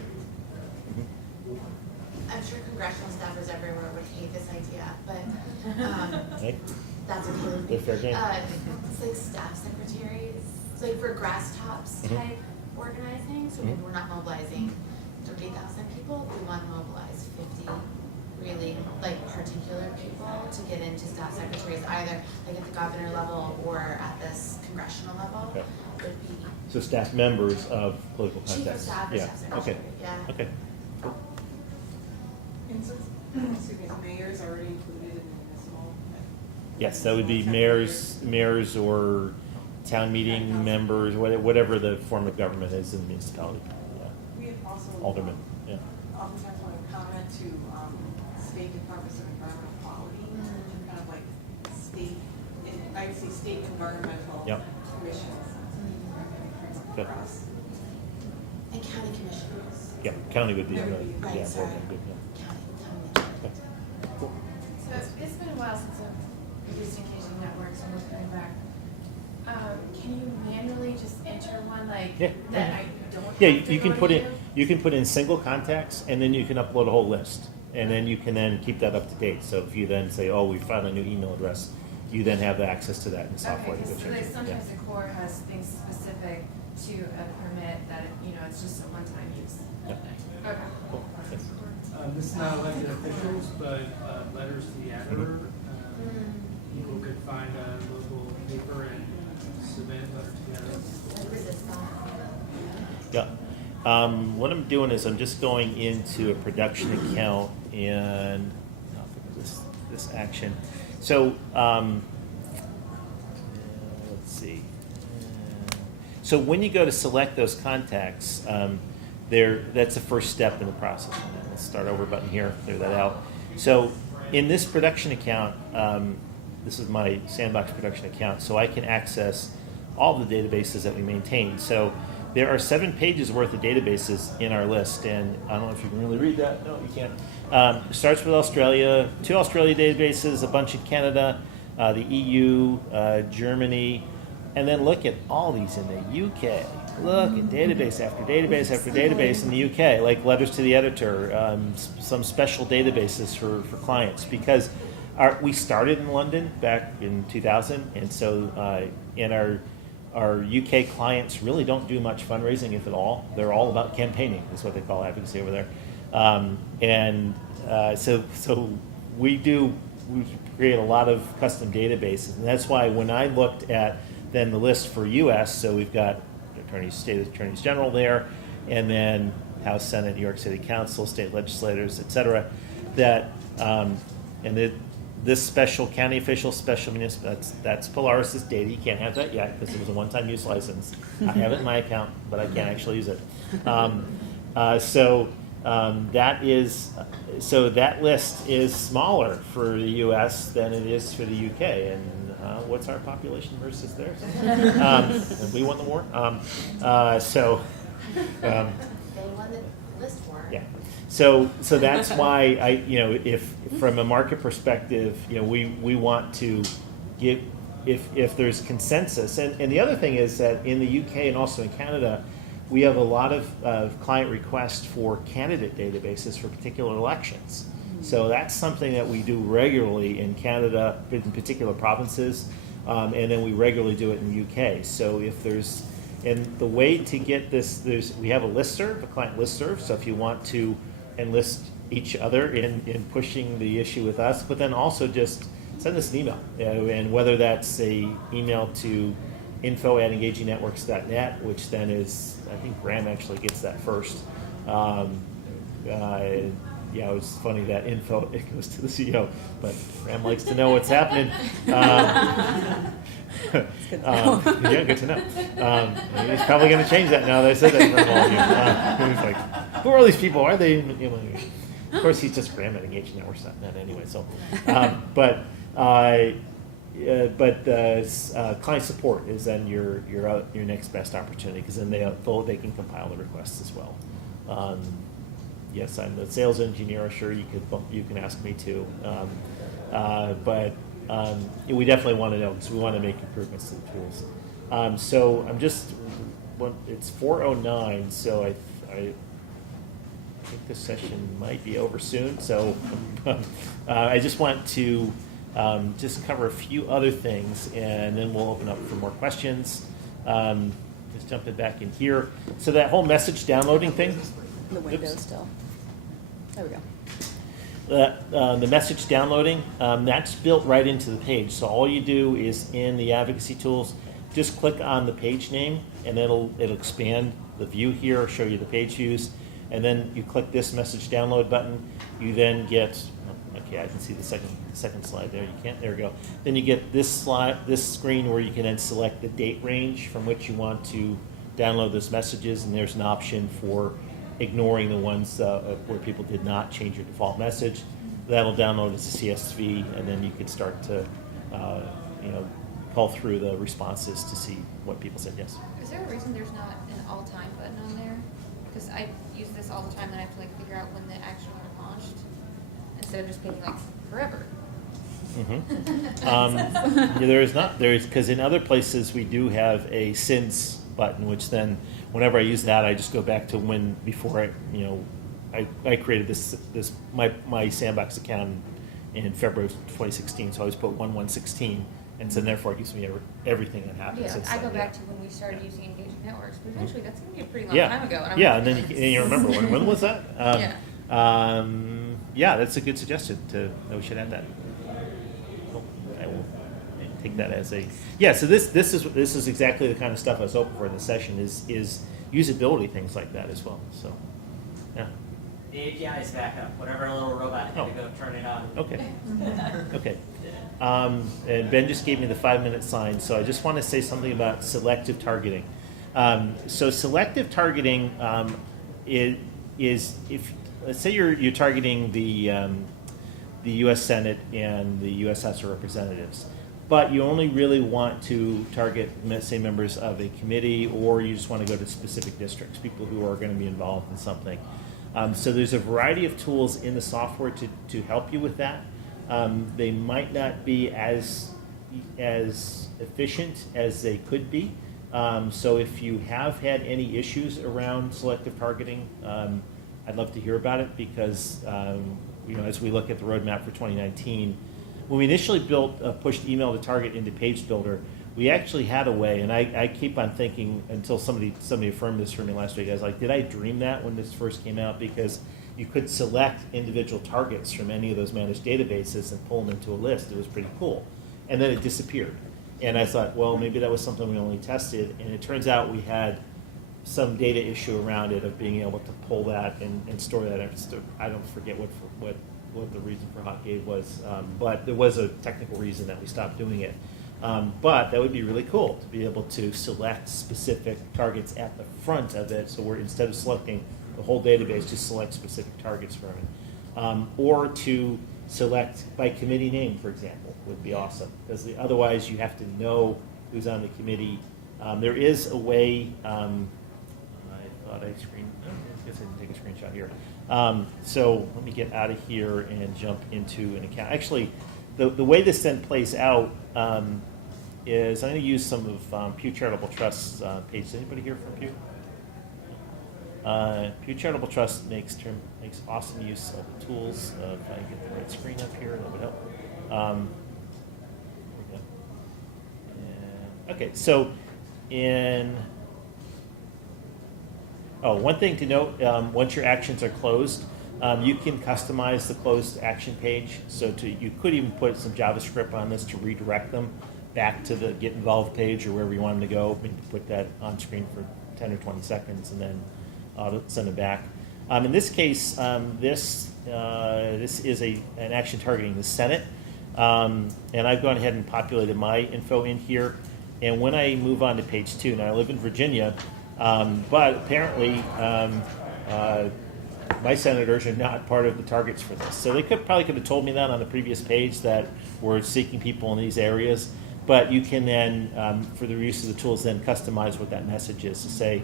I'm sure congressional staffers everywhere would hate this idea, but Right? that's okay with me. They're fair game. It's staff secretaries, it's for grass tops type organizing. So maybe we're not mobilizing 30,000 people. We want to mobilize 50 really particular people to get into staff secretaries, either at the governor level or at this congressional level. Okay. Would be So staff members of political chief of contacts. staff or staff secretary. Okay. And so, excuse me, is mayors already included in the municipal? Yes, that would be mayors or town meeting members, whatever the form of government is in the municipality. Yeah. We have also. Alderman. oftentimes want to comment to state departments of environmental quality, kind of like state, I would say state environmental Yep. commissions Good. for us. And county commissioners. Yeah, county would be, That would be- yeah, right, more sorry. than good, yeah. County. Cool. So it's been a while since I've used engaging networks and we're coming back. Can you manually just enter one like Yeah. that I don't have Yeah, to you can go put to in, you can put in single contacts, and then you can upload a whole list. And then you can then keep that up to date. So if you then say, oh, we found a new email address, you then have the access to that in the software. Okay, to go because change like it. sometimes Yeah. the Corps has things specific to a permit that, it's just a one-time use. Yeah. Okay. Cool. Yes. This is not elected officials, but letters to the editor. People could find a local paper and submit a letter to the editor. Like resistance. Yeah. What I'm doing is I'm just going into a production account and this action. So let's see. So when you go to select those contacts, that's the first step in the process. Let's start over button here, clear that out. So in this production account, this is my Sandbox production account, so I can access all the databases that we maintain. So there are 7 pages worth of databases in our list, and I don't know if you can really read that. No, you can't. It starts with Australia, 2 Australia databases, a bunch in Canada, the EU, Germany, and then look at all these in the UK. Look at database after database after database in the UK, like letters to the editor, some special databases for clients, because we started in London back in 2000, and so in our UK clients really don't do much fundraising, if at all. They're all about campaigning, is what they call advocacy over there. So we create a lot of custom databases, and that's why when I looked at then the list for US, so we've got state attorneys general there, and then House, Senate, New York City Council, state legislators, et cetera, this special county official, special municipal, that's Polaris's data. You can't have that yet because it was a one-time use license. I have it in my account, but I can't actually use it. That list is smaller for the U.S. than it is for the U.K. And what's our population versus theirs? And we won the war. They won the list war. Yeah. So that's why if from a market perspective, we want to give, if there's consensus, and the other thing is that in the UK and also in Canada, we have a lot of client requests for candidate databases for particular elections. So that's something that we do regularly in Canada, in particular provinces, and then we regularly do it in the UK. So if there's, and the way to get this, we have a listserv, a client listserv. So if you want to enlist each other in pushing the issue with us, but then also just send us an email, and whether that's a email to info@engagingnetworks.net, which then is, I think Graham actually gets that first. It was funny that info, it goes to the CEO, but Graham likes to know what's happening. Yeah, good to know. He's probably going to change that now that I said that in front of all of you. He's like, who are these people? Are they? Of course, he's just Graham at ENCC18 anyway. So, client support is then your next best opportunity, because then they can compile the requests as well. Yes, I'm the sales engineer. Sure, you can ask me too, we definitely want to know, because we want to make improvements to the tools. So I'm just, it's 4:09, so I think this session might be over soon. So I just want to just cover a few other things, and then we'll open up for more questions. Just jumping back in here. So that whole message downloading thing. The window still. There we go. The message downloading, that's built right into the page. So all you do is in the advocacy tools, just click on the page name, and it'll expand the view here, show you the page views, and then you click this message download button. You then get, okay, I can see the second slide there. You can't. There we go. Then you get this screen where you can then select the date range from which you want to download those messages, and there's an option for ignoring the ones where people did not change your default message. That'll download as a CSV, and then you can start to, call through the responses to see what people said yes. Is there a reason there's not an all-time button on there? Because I use this all the time, and I have to figure out when the action were launched instead of just being forever. There is not. There is, because in other places we do have a since button, which then whenever I use that, I just go back to when before I created my Sandbox account in February of 2016. So I always put 1/1/16, and so therefore it gives me everything that happened Yeah, since I then. go back to when we started using engaging networks, but eventually that's going to be a pretty long Yeah. time ago. And I'm Yeah, like, and then you remember when was that? Yeah, that's a good suggestion. That we should add that. Cool. I will take that as a So this is exactly the kind of stuff I was hoping for in the session is usability things like that as well. So yeah. The API is back up. Whatever little robot had to go turn it on. Okay. Okay. And Ben just gave me the 5-minute sign, so I just want to say something about selective targeting. So selective targeting is if let's say you're targeting the U.S. Senate and the U.S. House of Representatives, but you only really want to target, say, members of a committee, or you just want to go to specific districts, people who are going to be involved in something. So there's a variety of tools in the software to help you with that. They might not be as efficient as they could be. So if you have had any issues around selective targeting, I'd love to hear about it because as we look at the roadmap for 2019, when we initially pushed email to target into Page Builder, we actually had a way, and I keep on thinking until somebody affirmed this for me last week. I was like, did I dream that when this first came out? Because you could select individual targets from any of those managed databases and pull them into a list. It was pretty cool. And then it disappeared. And I thought, well, maybe that was something we only tested. And it turns out we had some data issue around it of being able to pull that and store that. I don't forget what the reason for Hotgate was, but there was a technical reason that we stopped doing it. But that would be really cool to be able to select specific targets at the front of it. So we're instead of selecting the whole database, just select specific targets from it. Or to select by committee name, for example, would be awesome. Because otherwise you have to know who's on the committee. There is a way, I thought I guess I didn't take a screenshot here. So let me get out of here and jump into an account. Actually, the way this then plays out is I'm going to use some of Pew Charitable Trust's page. Anybody here from Pew? Pew Charitable Trust makes awesome use of the tools. If I get the right screen up here, that would help. There we go. And, okay, so one thing to note, once your actions are closed, you can customize the closed action page. So you could even put some JavaScript on this to redirect them back to the Get Involved page or wherever you want them to go. Maybe put that on screen for 10 or 20 seconds and then send it back. In this case, this is an action targeting the Senate. And I've gone ahead and populated my info in here. And when I move on to page 2, now I live in Virginia, but apparently my senators are not part of the targets for this. So they probably could have told me that on the previous page that we're seeking people in these areas. But you can then, for the use of the tools, then customize what that message is to say,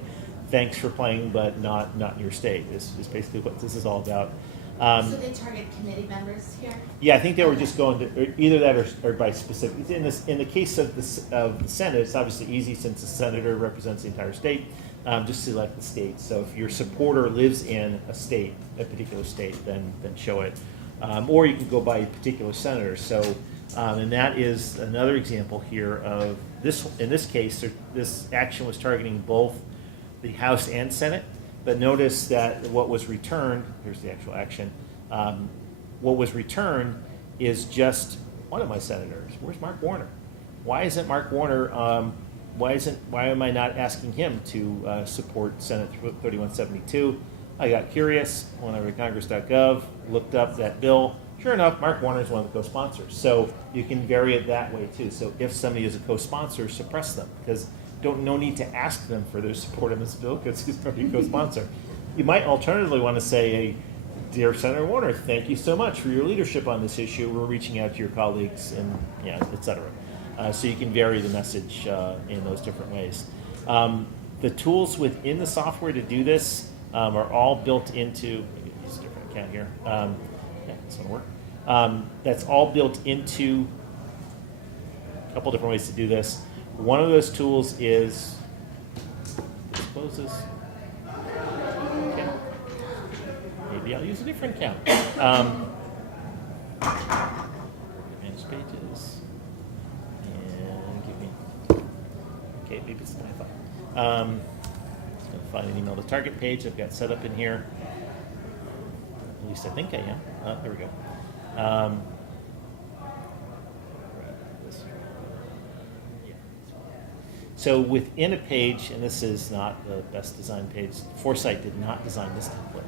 thanks for playing, but not in your state. This is basically what this is all about. So they target committee members here? Yeah, I think they were just going to either that or by specific. In the case of the Senate, it's obviously easy since the senator represents the entire state. Just select the state. So if your supporter lives in a state, a particular state, then show it. Or you can go by a particular senator. So, and that is another example here of this. In this case, this action was targeting both the House and Senate. But notice that what was returned, here's the actual action, what was returned is just one of my senators. Where's Mark Warner? Why isn't Mark Warner, why am I not asking him to support Senate 3172? I got curious, went over to congress.gov, looked up that bill. Sure enough, Mark Warner is one of the co-sponsors. So you can vary it that way too. So if somebody is a co-sponsor, suppress them because no need to ask them for their support in this bill because he's already a co-sponsor. You might alternatively want to say, hey, dear Senator Warner, thank you so much for your leadership on this issue. We're reaching out to your colleagues, and et cetera. So you can vary the message in those different ways. The tools within the software to do this are all built into. Use a different account here. Yeah, this one will work. That's all built into a couple different ways to do this. One of those tools is. Let's close this. Okay. Maybe I'll use a different account. Manage pages. And give me. Okay, maybe it's my file. I'm going to find an email to target page I've got set up in here. At least I think I am. There we go. So within a page, and this is not the best designed page, Foresight did not design this template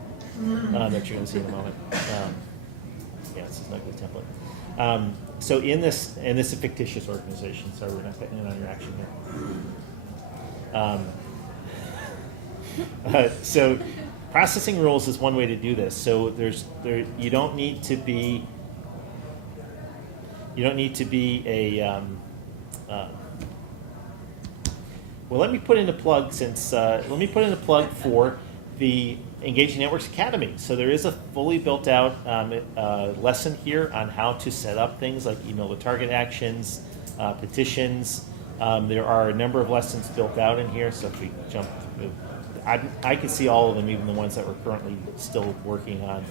that you're going to see in a moment. Yeah, this is not a good template. So in this, and this is a fictitious organization, so we're not getting in on your action here. So processing rules is one way to do this. So you don't need to be a well, let me put in a plug for the Engaging Networks Academy. So there is a fully built out lesson here on how to set up things like email to target actions, petitions. There are a number of lessons built out in here. So if we jump through, I can see all of them, even the ones that we're currently still working on.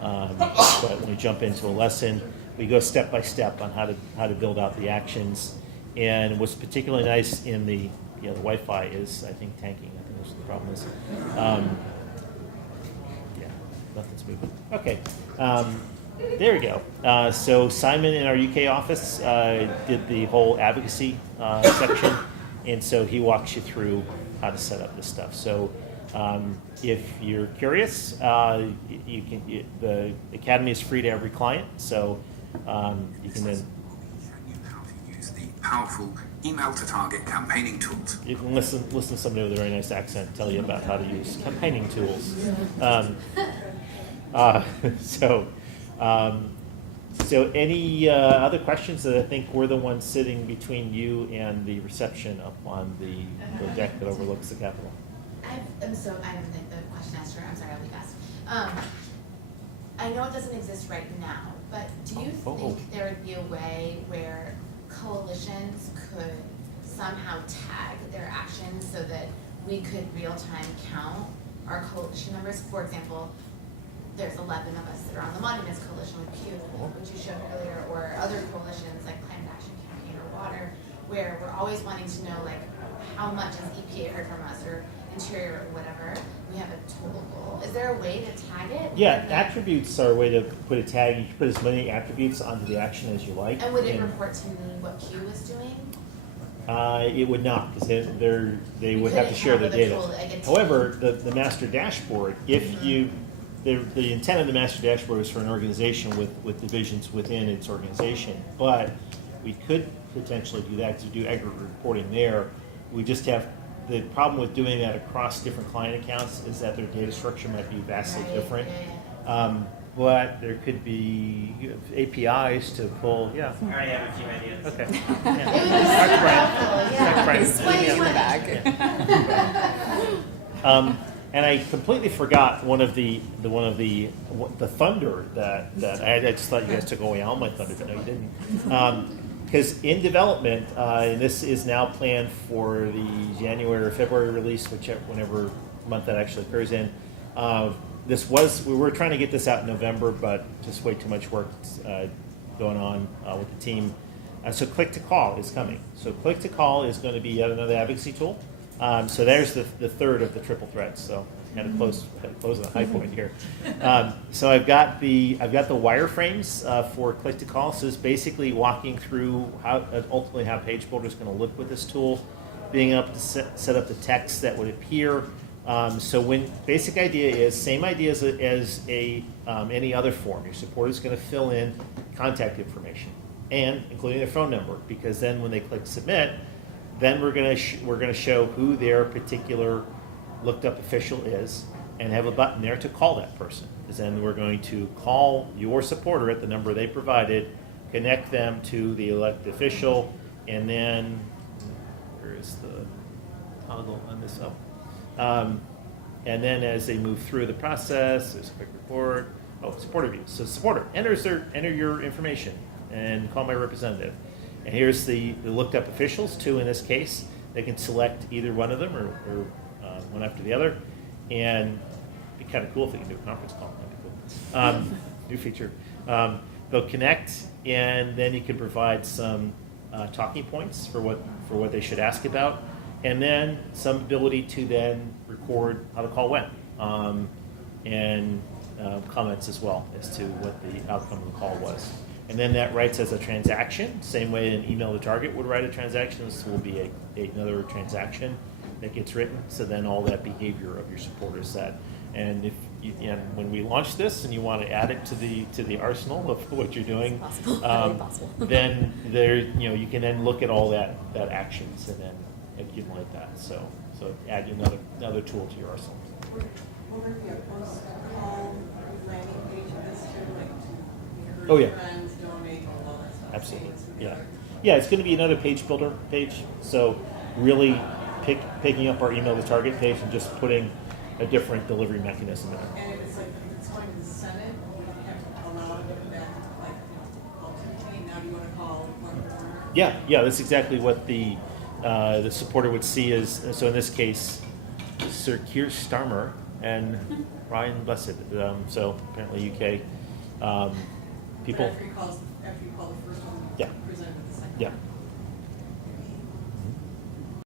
But when we jump into a lesson, we go step by step on how to build out the actions. And what's particularly nice in the Wi-Fi is, I think, tanking. I think that's what the problem is. Yeah, nothing's moving. Okay, there we go. So Simon in our UK office did the whole advocacy section, and so he walks you through how to set up this stuff. So if you're curious, you can. The Academy is free to every client, so you can then. Powerful email to target campaigning tools. You can listen to somebody with a very nice accent tell you about how to use campaigning tools. So any other questions? That I think we're the ones sitting between you and the reception up on the deck that overlooks the Capitol. I haven't the question asked her. I'm sorry, I'll be fast. I know it doesn't exist right now, but do you think there would be a way where coalitions could somehow tag their actions so that we could real-time count our coalition members? For example, there's 11 of us that are on the Monuments Coalition with Pew, which you showed earlier, or other coalitions like Climate Action Campaign or Water, where we're always wanting to know, like, how much has EPA heard from us, or Interior, or whatever. We have a total goal. Is there a way to tag it? Yeah, attributes are a way to put a tag. You can put as many attributes onto the action as you like. And would it report to me what Pew was doing? It would not, because they would have to share their data. However, the master dashboard, if you, the intent of the master dashboard is for an organization with divisions within its organization, but we could potentially do that to do aggregate reporting there. We just have, the problem with doing that across different client accounts is that their data structure might be vastly different. But there could be APIs to pull, yeah. I already have a few ideas. Okay. And I completely forgot one of the thunder that I just thought you guys took away all my thunder, but no, you didn't. Because in development, and this is now planned for the January or February release, whenever month that actually occurs in. We were trying to get this out in November, but just way too much work going on with the team. So click to call is coming. So click to call is going to be yet another advocacy tool. So there's the third of the triple threats. So I'm going to close on a high point here. So I've got the wireframes for click to call. So it's basically walking through ultimately how Page Builder is going to look with this tool, being able to set up the text that would appear. So when basic idea is same idea as any other form. Your supporter is going to fill in contact information and including their phone number, because then when they click submit, then we're going to show who their particular looked up official is, and have a button there to call that person. Because then we're going to call your supporter at the number they provided, connect them to the elected official, and then, where is the toggle on this up? And then as they move through the process, there's a quick report. Oh, supporter view. So supporter enter your information and call my representative. And here's the looked up officials, 2 in this case. They can select either one of them or one after the other. And it'd be kind of cool if they can do a conference call. That'd be cool. New feature. They'll connect, and then you can provide some talking points for what they should ask about, and then some ability to then record how the call went, and comments as well as to what the outcome of the call was. And then that writes as a transaction, same way an email to target would write a transaction. This will be another transaction that gets written. So then all that behavior of your supporter is set. And if and when we launch this and you want to add it to the arsenal of what you're doing, possible. then there you can then look at all that actions and then accumulate that. So add another tool to your arsenal. Will there be a post-call landing page of this too, like to encourage Oh, yeah. friends, donate, all that stuff? Absolutely. Savings Yeah. together? Yeah, it's going to be another page builder page. So really picking up our email to target page and just putting a different delivery mechanism in it. And if it's going to the Senate, we have to allow it to then, like, ultimately, now do you want to call one corner? Yeah, that's exactly what the supporter would see is. So in this case, Sir Keir Starmer and Ryan Blessed. So apparently UK people. After you call the first one, Yeah. present with the second. Yeah.